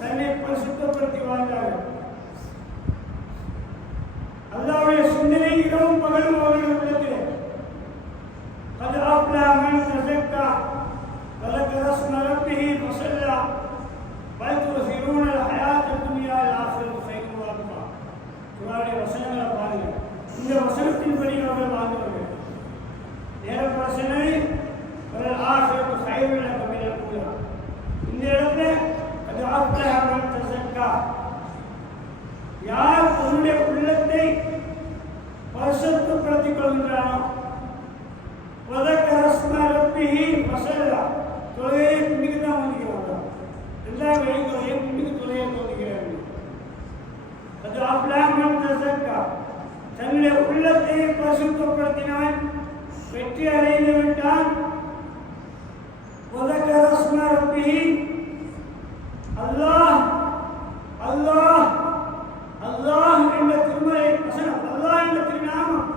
தன்னை பரிசுத்தப்படுத்தி வாழ்ந்தார்கள். அல்லாஹ்வுடைய சிந்தனை இரவும் பகலும் அவர்கள் உள்ளத்திலே. قد أفلح من تزكى وذكر اسم ربه فصلى بل تؤثرون الحياة الدنيا والآخرة خير وأبقى. குர்ஆனுடைய வசனங்களை பாருங்க. இந்த வசனத்தின்படி அவர்கள் வாழ்ந்தவர்கள். நேரப்பிரசனை ஆகிரத்து கைருல் லக மினல் ஊலா. இந்த இடத்துல அது அஃப்லஹ மன் தஸக்கா, யார் தன்னுடைய உள்ளத்தை பரிசுத்தப்படுத்திக் கொள்கின்றானோ, வதக்கர இஸ்ம ரப்பிஹி ஃபஸல்லா, தொழுகையை பின்னுக்கு தான் வந்துக்கிறாங்க. எல்லா வேலைகளையும் பின்னுக்கு தொழுகையை வந்துக்கிறாங்க. அது அஃப்லஹ மன் தஸக்கா, தன்னுடைய உள்ளத்தை பரிசுத்தப்படுத்தினான், வெற்றி அடைந்து விட்டான். வதக்கர இஸ்ம ரப்பிஹி, அல்லாஹ் அல்லாஹ் அல்லாஹ் என்ற திருமறை வசனம், அல்லாஹ் என்ற திருநாமம்,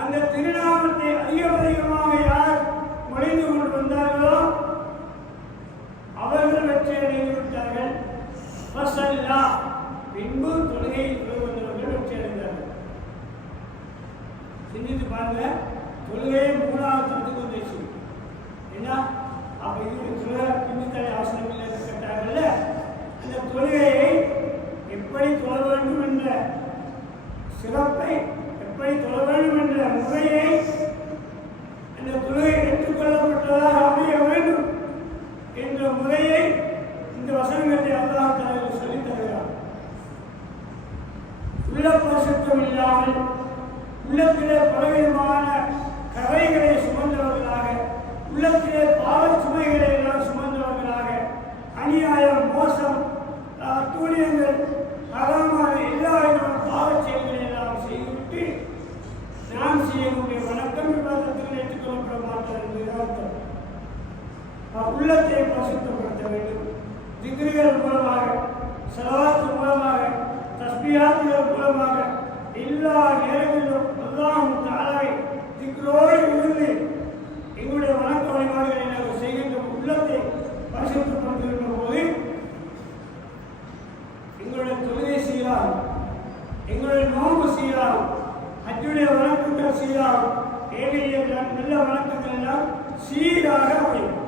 அந்த திருநாமத்தை அதிகமாக யார் மொழிந்து கொண்டு வந்தார்களோ அவர்கள் வெற்றி அடைந்து விட்டார்கள். ஃபஸல்லா, பின்பு தொழுகையை தொழுவந்தவர்கள் வெற்றி அடைந்தார்கள். சிந்தித்து பாருங்க, தொழுகையை மூணாவது தரத்துக்கு வந்துச்சு. என்ன அப்ப இது தொழுகை பின்னித்தலை அவசரம் இல்லை கேட்டாங்கல்ல, அந்த தொழுகையை எப்படி தொழ வேண்டும் என்ற சிறப்பை, எப்படி தொழ வேண்டும் என்ற முறையை, அந்த தொழுகை ஏற்றுக்கொள்ளப்பட்டதாக அமைய வேண்டும் என்ற முறையை இந்த வசனங்களை அல்லாஹ் தஆலா சொல்லித் தருகிறார். உள்ள பரிசுத்தம் இல்லாமல், உள்ளத்திலே பலவிதமான கரைகளை சுமந்தவர்களாக, உள்ளத்திலே பாவ சுமைகளை எல்லாம் சுமந்தவர்களாக, அநியாயம், மோசம், அட்டூழியங்கள், ஹராமான எல்லா விதமான பாவச் செயல்களை எல்லாம் செய்துவிட்டு நாம் செய்யக்கூடிய வணக்கம் விவாதத்தில் ஏற்றுக்கொள்ளப்பட மாட்டார் என்று அர்த்தம். உள்ளத்தை பரிசுத்தப்படுத்த வேண்டும். திக்ருகள் மூலமாக, ஸலவாத் மூலமாக, தஸ்பீஹாத்துகள் மூலமாக எல்லா நேரங்களிலும் அல்லாஹ் தஆலாவை திக்ரோ எங்களுடைய வணக்க வழிபாடுகளை நாங்கள் செய்கின்ற உள்ளத்தை பரிசுத்தப்படுத்துகின்ற போது எங்களுடைய தொழுகை செய்யலாம், எங்களுடைய நோன்பு செய்யலாம், ஹஜ்ஜுடைய வணக்கங்கள் செய்யலாம், ஏழைய நல்ல வணக்கங்கள் எல்லாம் சீராக அமையும்.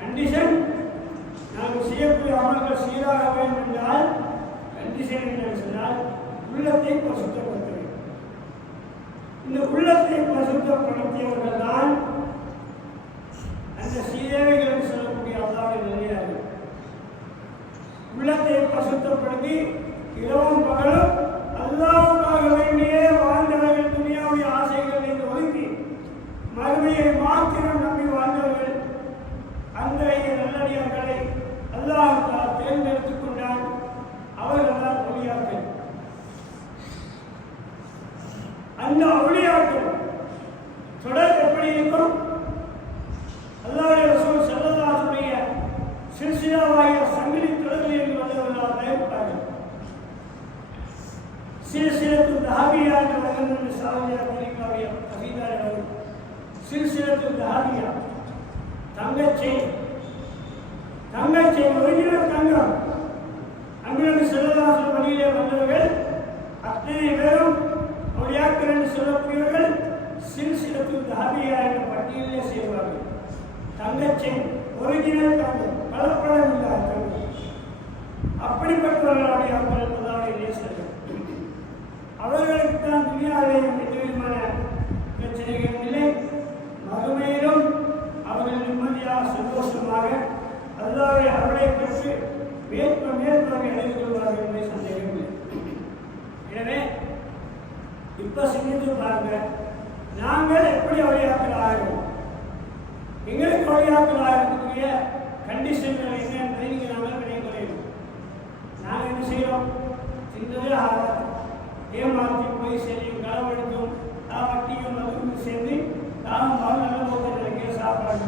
கண்டிஷன் நாங்கள் செய்யக்கூடிய அமல்கள் சீராக வேண்டும் என்றால் கண்டிஷன் என்று சொன்னால் உள்ளத்தை பரிசுத்தப்படுத்த வேண்டும். இந்த உள்ளத்தை பரிசுத்தப்படுத்தியவர்கள் தான் அந்த சீதேவைகள் என்று சொல்லக்கூடிய அல்லாஹ்வுடைய நிலையார்கள். உள்ளத்தை பரிசுத்தப்படுத்தி இரவும் பகலும் அல்லாஹ்வுக்காக வேண்டியே வாழ்ந்தவர்கள், துனியாவுடைய ஆசைகள் என்று ஒதுக்கி மறுமையை மாத்திரம் நம்பி வாழ்ந்தவர்கள், அன்றைய நல்லடியார்களை அல்லாஹ் தேர்ந்தெடுத்துக் கொண்டான். அவர்கள் தான் ஒளியாக்கள். அந்த ஒளியாக்கள் தொடர் எப்படி இருக்கும்? அல்லாஹ்வுடைய ரசூல் ஸல்லல்லாஹு அலைஹி வஸல்லம் சில்சிலாவாகிய சங்கிலி தொடர்கள் என்று வந்தவர்களாக இருப்பார்கள். சில்சிலத்து தஹாபியா என்ற வகையில் சாவியா அமெரிக்காவிய கவிதார் சில்சிலத்து தஹாபியா தங்கச்செய் ஒரிஜினல் தங்கம். அங்கிருந்து ஸல்லல்லாஹு வழியிலே வந்தவர்கள் அத்தனை பேரும் ஒளியாக்கள் என்று சொல்லக்கூடியவர்கள் சில்சிலத்து தஹாபியா என்ற பட்டியலிலே செய்வார்கள். தங்கச்செய் ஒரிஜினல் தங்கம், கலப்படம் இல்லாத தங்கம். அப்படிப்பட்டவர்களுடைய அவர்களுடைய நேசர்கள். அவர்களுக்கு தான் துனியாவிலே எந்த விதமான பிரச்சனைகள் இல்லை. மறுமையிலும் அவர்கள் நிம்மதியாக சந்தோஷமாக அல்லாஹ்வை அருளை பெற்று மேற்பமை அடைந்து கொள்வார்கள் என்பதை சந்தேகமில்லை. எனவே இப்ப சிந்தித்து பாருங்க, நாங்கள் எப்படி வழியாக்கள் ஆகிறோம்? எங்களுக்கு வழியாக்கள் ஆகிறதுக்குரிய கண்டிஷன்கள் என்ன என்பதை நீங்கள் நாங்கள் விளையணும். நாங்கள் என்ன செய்யறோம்? சிந்ததே ஆகாது, ஏமாற்றி போய் செய்யும், களவெடுத்தும் வட்டியும் அதுவும் சேர்ந்து தானும் பால் நல்ல போக்கு சாப்பாடு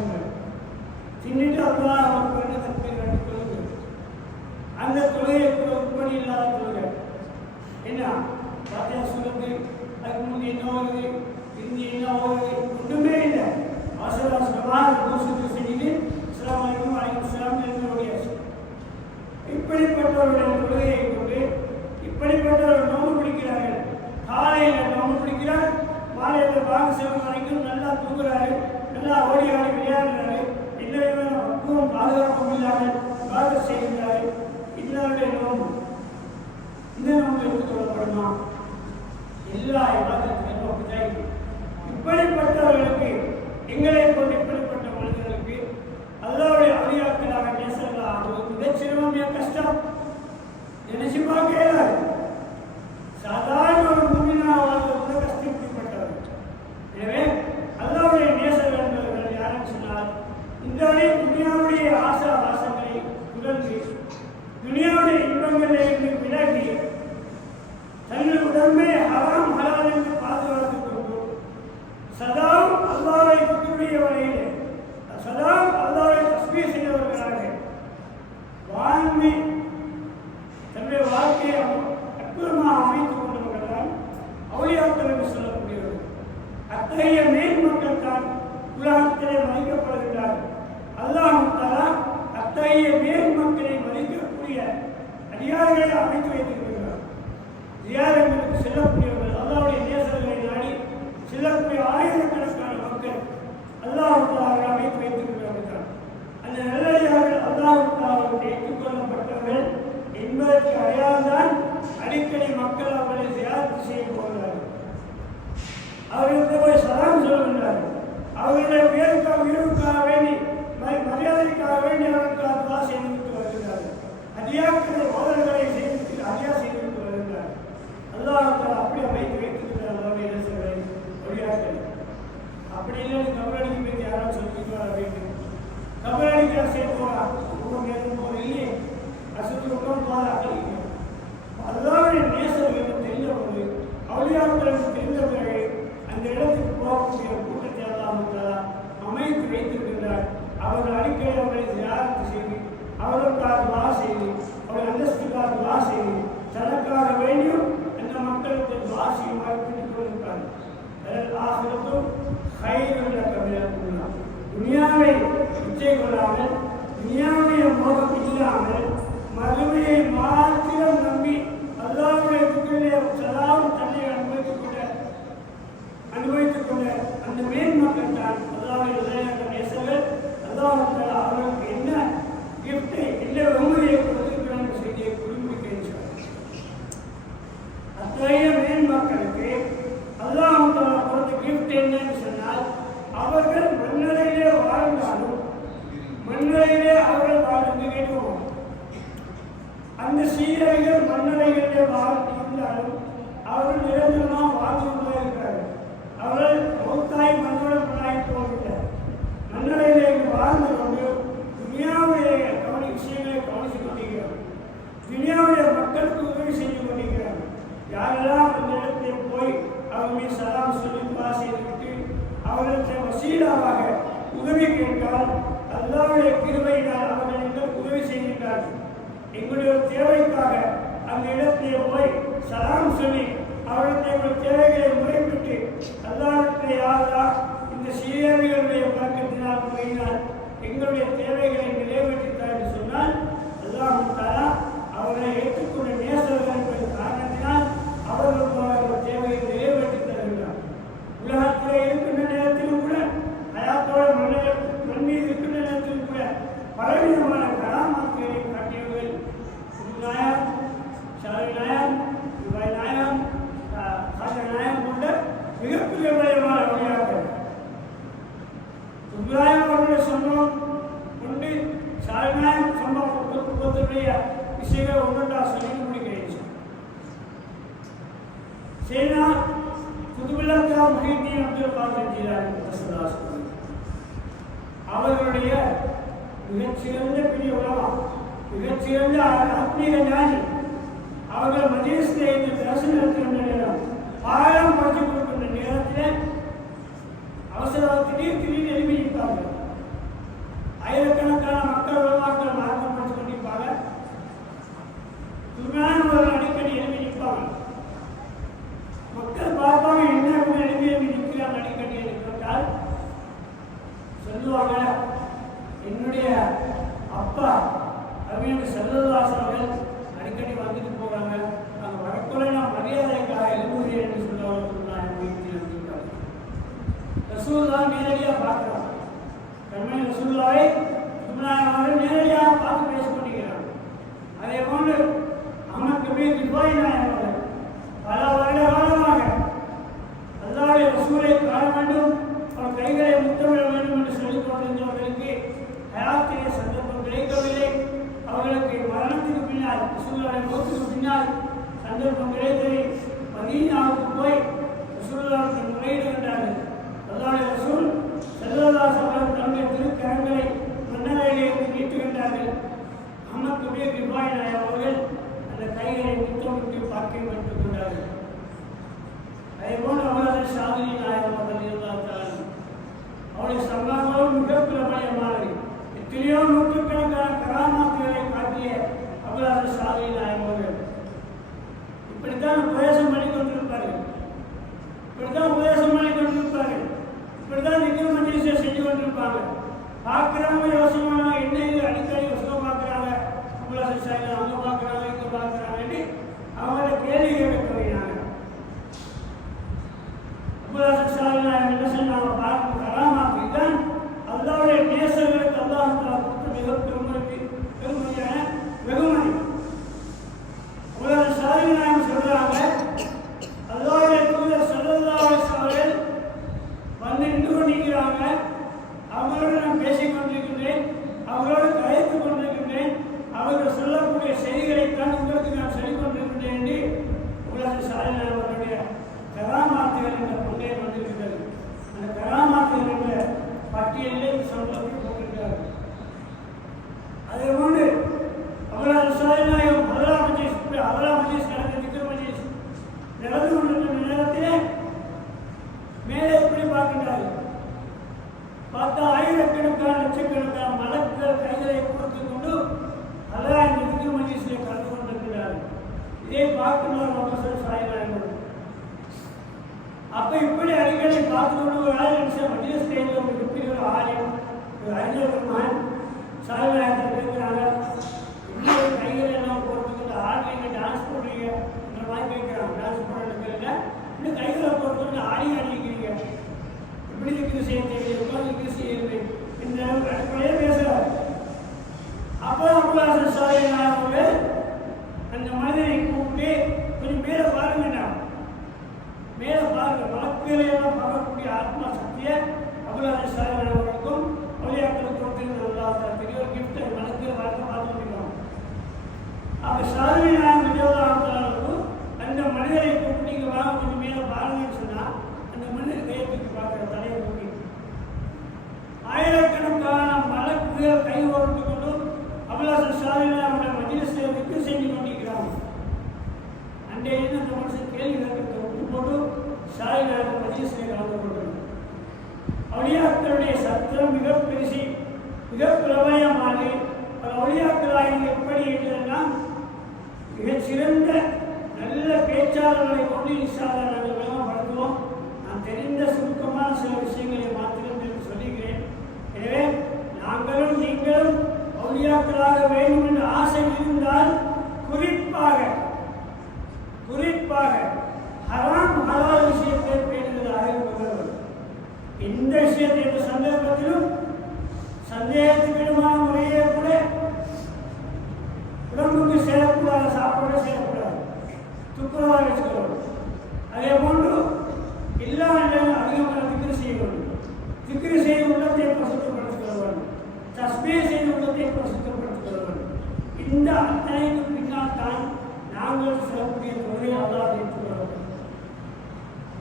தின்னுட்டு அதுதான் அவருக்கு வேண்ட தற்பீர் கட்டி தொழுது. அந்த தொழுகை உட்படி இல்லாத தொழுகை என்ன பாத்தியா சொல்லுது, அதுக்கு முந்தைய என்ன வருது, இந்தி என்ன வருது, ஒன்றுமே இல்லை. அவசரமாக தூசத்து செஞ்சுட்டு அஸ்ஸலாமு அலைக்கும் வலைக்கும் ஸலாம் என்னுடைய இப்படிப்பட்டவருடைய தொழுகையை கொண்டு இப்படிப்பட்டவர்கள் நோன்பு பிடிக்கிறார்கள். காலையில் நோன்பு பிடிக்கிறார், மாலையில் பாங்க செவன் வரைக்கும் நல்லா தூங்குறாரு, நல்லா ஓடி ஆடி விளையாடுறாரு, எந்த விதமான பக்குவம் பாதுகாப்பும் இல்லாமல் வாத செய்கிறாரு. இல்லாவுடைய நோன்பு இந்த நோன்பு எடுத்துக்கொள்ளப்படுமா? எல்லா விவாதத்திலும் அப்படிதான். இப்படிப்பட்டவர்களுக்கு எங்களை கொண்டு இப்படிப்பட்ட மனிதர்களுக்கு அல்லாஹ்வுடைய அவுலியாக்களாக நேசர்களாக ஆகுவது மிகச்சிரமமான கஷ்டம். நினைச்சு பார்க்க இயலாது. சாதாரண ஒரு முன்னினா வாழ்வது கஷ்டப்பட்டவர். எனவே அல்லாஹ்வுடைய நேசர்கள் என்பவர்கள் யாரும் சொன்னால் இந்த வழி துனியாவுடைய ஆசா வாசங்களை உணர்ந்து துனியாவுடைய இன்பங்களை விலகி தங்கள் உடம்பை ஹராம் ஹலால் என்று பாதுகாத்துக் கொண்டு சதாவும் அல்லாஹ்வை துதிக்கூடிய வகையிலே சதாவும் அல்லாஹ்வை தஸ்பீஹ் செய்தவர்களாக வாழ்ந்து தன்னுடைய வாழ்க்கையை அற்புதமாக அமைத்துக் கொண்டவர்கள் தான் அவுலியாக்கள் என்று சொல்லக்கூடியவர்கள். அத்தகைய மேன்மக்கள் தான் உலகத்திலே மதிக்கப்படுகிறார்கள். அல்லாஹ் தஆலா அத்தகைய மேன்மக்களை மதிக்கக்கூடிய அதிகாரிகளை அமைத்து வைத்திருக்கிறார். தியாகங்களுக்கு செல்லக்கூடியவர்கள், அல்லாஹ்வுடைய நேசர்களை நாடி செல்லக்கூடிய ஆயிரக்கணக்கான மக்கள் அல்லாஹ் தஆலா அமைத்து வைத்திருக்கிறார்கள். அந்த நல்லடியார்கள் அல்லாஹ் தஆலாவுக்கு ஏற்றுக்கொள்ளப்பட்டவர்கள் என்பதற்கு அடையாளம்தான் அடிக்கடி மக்கள் அவர்களை தியாகத்து செய்ய போகிறார்கள். அவர்களுக்கு போய் சலாம் சொல்லுகின்றார்கள். அவர்களுடைய உயர்வுக்காக வேண்டி மரியாதைக்காக வேண்டி அவர்களுக்காக துஆ செய்துவிட்டு வருகிறார்கள். அதியாக்களை ஓதல்களை செய்துவிட்டு அதியா செய்துவிட்டு வருகிறார்கள். அல்லாஹ் தஆலா அப்படி அமைத்து வைத்திருக்கிறார். அல்லாஹ்வுடைய நேசர்களை ஒளியாக்கள் அப்படி இல்லைன்னு கபரடிக்கு போய் யாராவது சொல்லிட்டு வர வேண்டும். கபரடிக்கு சேர்ப்போம் இல்லையே அசுத்தம் பாராட்டிங்க. அல்லாஹ்வுடைய நேசர்கள் தெரிந்தவர்கள் அவுலியாக்களுக்கு தெரிந்தவர்கள் அந்த இடத்துக்கு போகக்கூடிய கூட்டத்தை அல்லாஹ் தஆலா அமைத்து வைத்திருக்கிறார். அவர்கள் அடிக்கடி அவர்களை தியாகம் செய்து அவர்களுக்காக துஆ செய்து அவர்கள் அந்தஸ்துக்காக சீரடிகள் மன்னரைகளிலே இருந்தாலும் அவர்கள் நிரந்தரமாக வாழ்ந்து கொண்டே இருக்கிறார்கள். அவர்கள் மௌத்தாய் மன்னோட மன்னாய் போகவில்லை. மன்னரையிலே வாழ்ந்து கொண்டு துனியாவுடைய விஷயங்களை கவனித்துக் கொண்டிருக்கிறார். துனியாவுடைய மக்களுக்கு உதவி செய்து கொண்டிருக்கிறார். யாரெல்லாம் அந்த இடத்தை போய் அவர்களை சலாம் சொல்லி துஆ செய்துவிட்டு அவர்களுக்கு வசீலாவாக உதவி கேட்டால் அல்லாஹ்வுடைய கிருபையினால் அவர்கள் உதவி செய்கின்றார்கள். எங்களுடைய தேவைக்காக அந்த இடத்திலே போய் சலாம் சொல்லி அவர்களுடைய தேவைகளை முறைப்பட்டு அல்லாஹ்வுடைய யாரெல்லாம் இந்த சீரடிகளுடைய பழக்கத்தினால் முறையினால் எங்களுடைய தேவைகளை நிறைவேற்றித்தார் என்று சொன்னால் அல்லாஹ் தஆலா அவர்களை ஏற்றுக்கொண்ட நேசர்கள் என்ற காரணத்தினால் அவர்கள் தேவையை நிறைவேற்றி தருகிறார். உலகத்திலே இருக்கின்ற நேரத்திலும் கூட ஹயாத்தோட மண் மீது இருக்கின்ற நேரத்திலும் கூட பலவிதமான கராமாக்களை காட்டியவர்கள் நாயம், ஷாரி நாயம், இவாய் நாயம், காஜா நாயம் போன்ற மிகப்பெரிய விடயமான வழியாக இப்ராஹிம் அவர்களுடைய சம்பவம் கொண்டு ஷாரிநாயகம் சம்பவத்துடைய விஷயங்களை ஒன்றொன்றாக சொல்லி முடிக்கிறேன். சேனா குதுபுல்லா முஹிதீன் அப்துல் காதர் ஜீலானி அவர்களுடைய மிகச்சிறந்த பெரிய உலமா, மிகச்சிறந்த ஆத்மீக ஞானி. அவர்கள் மஜ்லிஸிலே இந்த தரிசனம் நடத்துகின்ற நேரம் பாடம் படித்துக் கொடுக்கின்ற நேரத்தில் அவசரத்திலே திடீர்னு எழுப்பி நிற்பார்கள். ஆயிரக்கணக்கான மக்கள் உலமாக்கள் மார்க்கம் படித்துக் கொண்டிருப்பாங்க. துர்மானவர்கள் அடிக்கடி எழுப்பி நிற்பாங்க. மக்கள் பார்ப்பாங்க, என்ன எழுப்பி நிற்கிறாங்க அடிக்கடி கேட்டால் சொல்லுவாங்க, என்னுடைய அப்பா அப்படின்னு ஸல்லல்லாஹு அலைஹி வஸல்லம் அடிக்கடி வந்துட்டு போறாங்க, அங்கே வரக்குள்ள நான் மரியாதைக்காக எழுப்புகிறேன் என்று சொல்லுவாங்க. ரசூலுல்லாஹ் நேரடியாக பார்க்கிறார். கண்மணி ரசூலுல்லாஹை சுப்னாயமாக நேரடியாக பார்த்து பேசிக் கொண்டிருக்கிறார். அதே போன்று அஹ்மத் கபீர் ரிஃபாயி நாயகம் அவர்கள் பல வருட காலமாக அல்லாஹ்வுடைய ரசூலை காண வேண்டும், அவர் கைகளை முத்தமிட வேண்டும் என்று சொல்லிக் கொண்டிருந்தவர்களுக்கு ஹயாத்திலே சந்தர்ப்பம் கிடைக்கவில்லை. அவர்களுக்கு மரணத்துக்கு பின்னால் ரசூலுல்லாஹ்வுடைய மௌத்துக்கு பின்னால் சந்தர்ப்பம் கிடைத்தது. மதீனாவுக்கு போய் ரசூலுல்லாஹ்வுக்கு முறையிடுகின்றார்கள். அல்லாஹ்வுடைய ரசூல் ஸல்லல்லாஹு அலைஹி வஸல்லம் தன்னுடைய திருக்கரங்களை மன்னரையிலே நீட்டுகின்றார்கள். அஹ்மத் கபீர் ரிஃபாயி நாயகம் அவர்கள் அந்த கைகளை முத்தமிட்டு பார்க்க வைத்துக்கொண்டார்கள். அதேபோல் அவரது ஷாதினி நாயகம் அவர்கள் அவருடைய சம்பவங்களும் மிக பிரபலமானது. எத்தனையோ நூற்றுக்கணக்கான கராமாத்துகளை காட்டிய அவரது ஷாதினி நாயகம் அவர்கள் இப்படித்தான் உபதேசம் பண்ணி கொண்டிருப்பார்கள். இப்படித்தான் நிகழ் மஜ்லிஸை செஞ்சு கொண்டிருப்பாங்க. பார்க்குறவங்க யோசனை என்ன இது அடிக்கடி யோசனை பார்க்குறாங்க, அங்கே பார்க்குறாங்க, இங்கே பார்க்குறாங்க, அவங்கள கேள்வி கேட்க போகிறாங்க. என்ன சொன்னாங்க, பார்த்து கராமாத்து தான் அல்லாஹ்வுடைய நேசர்களுக்கு அல்லாஹ் கொடுத்த மிக பெருமையான வெகுமதி. உலக சாதனை சொல்றாங்க, அல்லாஹ்வுடைய தூதர் ஸல்லல்லாஹு அலைஹி வஸல்லம் வந்து நின்று கொண்டிருக்கிறாங்க. அவங்களோடு நான் பேசிக் கொண்டிருக்கின்றேன், அவர்களோடு கலைத்துக் கொண்டிருக்கின்றேன், அவர்கள் சொல்லக்கூடிய செய்திகளைத்தான் உங்களுக்கு நான் சொல்லிக் கொண்டிருக்கின்றேன் என்று உலக சாதனை அவர்களுடைய கராமாத்துகள் என்ற பங்கை வந்திருக்கிறது. அந்த கராமாத்துகள் என்ற பட்டியலிலே சொல்வதற்கு போட்டிருக்கிறார்கள். அதேபோன்று அவர்களால் சாதனாயம் அகலாமஜீஸ் நடந்த திக்ருமஜீஸ் நடந்து கொண்டிருக்கின்ற நேரத்திலே மேலே எப்படி பார்க்கின்றார்கள், பார்த்தா ஆயிரக்கணக்கான லட்சக்கணக்கான மலர்கள் கைகளை கொடுத்து கொண்டு அல்லாஹ் இந்த திக்ருமஜீஸிலே கலந்து கொண்டிருக்கிறார்கள். இதை பார்க்கணும் அவசர சாயனாயங்கள். அப்ப இப்படி அடிக்கடி பார்த்து கொண்டு ஒரு ஆள் மஜ்லிஸ் ஸ்டேஜில் ஒரு மிகப்பெரிய ஒரு ஆலயம் ஒரு அறிஞர் மகன் சாயனாயத்தை கேட்கிறாங்க, இன்னும் கைகள் எல்லாம் போகிறதுக்கு ஆடிங்க டான்ஸ் போடுறீங்க இந்த மாதிரி கேட்குறாங்க. டான்ஸ் போடுறதுக்கு இன்னும் கைகளை போகிறதுக்கு ஆடி அடிக்கிறீங்க, இப்படி இருக்குது செய்ய தெரியல, உட்காந்து இருக்குது செய்யுது இந்த அடிப்படையே பேசுகிறார். அப்போ அபுல் சாயனாயவர்கள் அந்த மனிதனை கூப்பிட்டு கொஞ்சம் மேலே பாருங்கண்ணா, மேலே பாருங்க, மலக்குகளை எல்லாம் பார்க்கக்கூடிய ஆத்மா சக்தியை அபுல் சாயனாயவர்களுக்கும் அவளியாக்களுக்கு கொடுத்திருந்த பெரிய ஒரு கிஃப்ட் மலக்குகளை பார்த்து முடியும். அப்போ சாதனை கூட்டம் மிக பெருசி மிக பிரபலமானது. பல ஒளியாக்களாக எப்படி என்றெல்லாம் மிகச்சிறந்த நல்ல பேச்சாளர்களை கொண்டு இன்ஷால்லா நாங்கள் விளங்கப்படுத்துவோம். நான் தெரிந்த சுருக்கமான சில விஷயங்களை மாத்திரம் சொல்லுகிறேன். எனவே நாங்களும் நீங்களும் ஒளியாக்களாக வேண்டும் என்ற ஆசை இருந்தால் குறிப்பாக ஹராம் ஹலால் விஷயத்தை பேணுவதாக இருப்பவர்கள் இந்த விஷயத்தை எந்த சந்தர்ப்பத்திலும் சந்தேகத்துக்கிடமான முறையே கூட உடம்புக்கு சேரக்கூடாத சாப்பாடு சேரக்கூடாது, துப்புரவாக வச்சுக்கிறோம். அதே போன்று எல்லா நிலையும் அதிகமாக திக்ரு செய்ய வேண்டும். திக்ரு செய்த உள்ளத்தை பிரசுத்தப்படுத்திக் கொள்ள வேண்டும். தஸ்பீஹ் செய்த உள்ளத்தை பிரசுத்தப்படுத்திக் கொள்ள வேண்டும். இந்த அத்தனைக்கு பின்னால் தான் நாங்கள் சொல்லக்கூடிய தொழிலை அல்லாஹ் ஏற்றுக்கொள்ள வேண்டும்.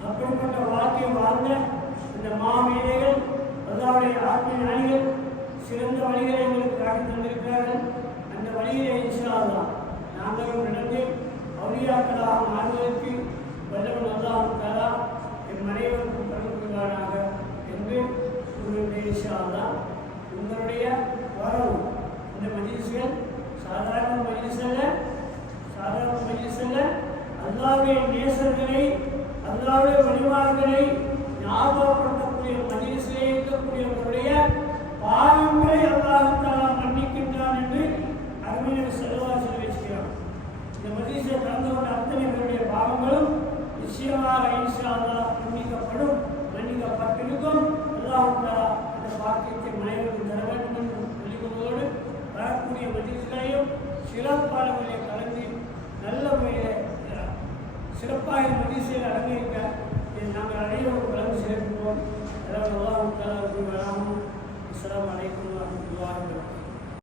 அப்படிப்பட்ட வாழ்க்கை வாழ்ந்த இந்த மாமேதைகள் அல்லாஹ்வுடைய ஆத்மீய ஞானிகள் சிறந்த வழிகளை எங்களுக்கு காட்டி தந்திருக்கிறார்கள். அந்த வழியிலே இன்ஷா அல்லாஹ் நாங்களும் நடந்து அவுலியாக்களாக மாறுவதற்கு வல்லவன் அல்லாஹ் தஆலா என் அனைவருக்கும் கருதுவானாக என்று கூறுகின்றேன். இன்ஷா அல்லாஹ் உங்களுடைய வரவு இந்த மஜ்லிஸ்கள் சாதாரண மஜ்லிஸ் அல்ல, அல்லாஹ்வுடைய நேசர்களை அல்லாஹ்வுடைய வழிமார்களை ஞாபகப்படுத்தக்கூடிய மஜ்லிஸிலே இருக்கக்கூடியவர்களுடைய பாவங்களை அல்லாஹ் தஆலா மன்னிக்கின்றான் என்று அருமை நபி ஸல்லல்லாஹு அலைஹி வஸல்லம் சொல்லியிருக்கிறார். இந்த மஜ்லிஸில் கலந்து கொண்ட அத்தனை பேருடைய பாவங்களும் நிச்சயமாக இன்ஷா அல்லாஹ் மன்னிக்கப்பட்டிருக்கும். அல்லாஹ் தஆலா அந்த பாக்கியத்தை மனைவருக்கு தர வேண்டும் என்று சொல்லிக்கொள்வதோடு வரக்கூடிய மஜ்லிஸ்களையும் சிறப்பாளர்களை கலந்து நல்ல முறையில் சிறப்பாக மஜ்லிஸில் அலங்கரிக்க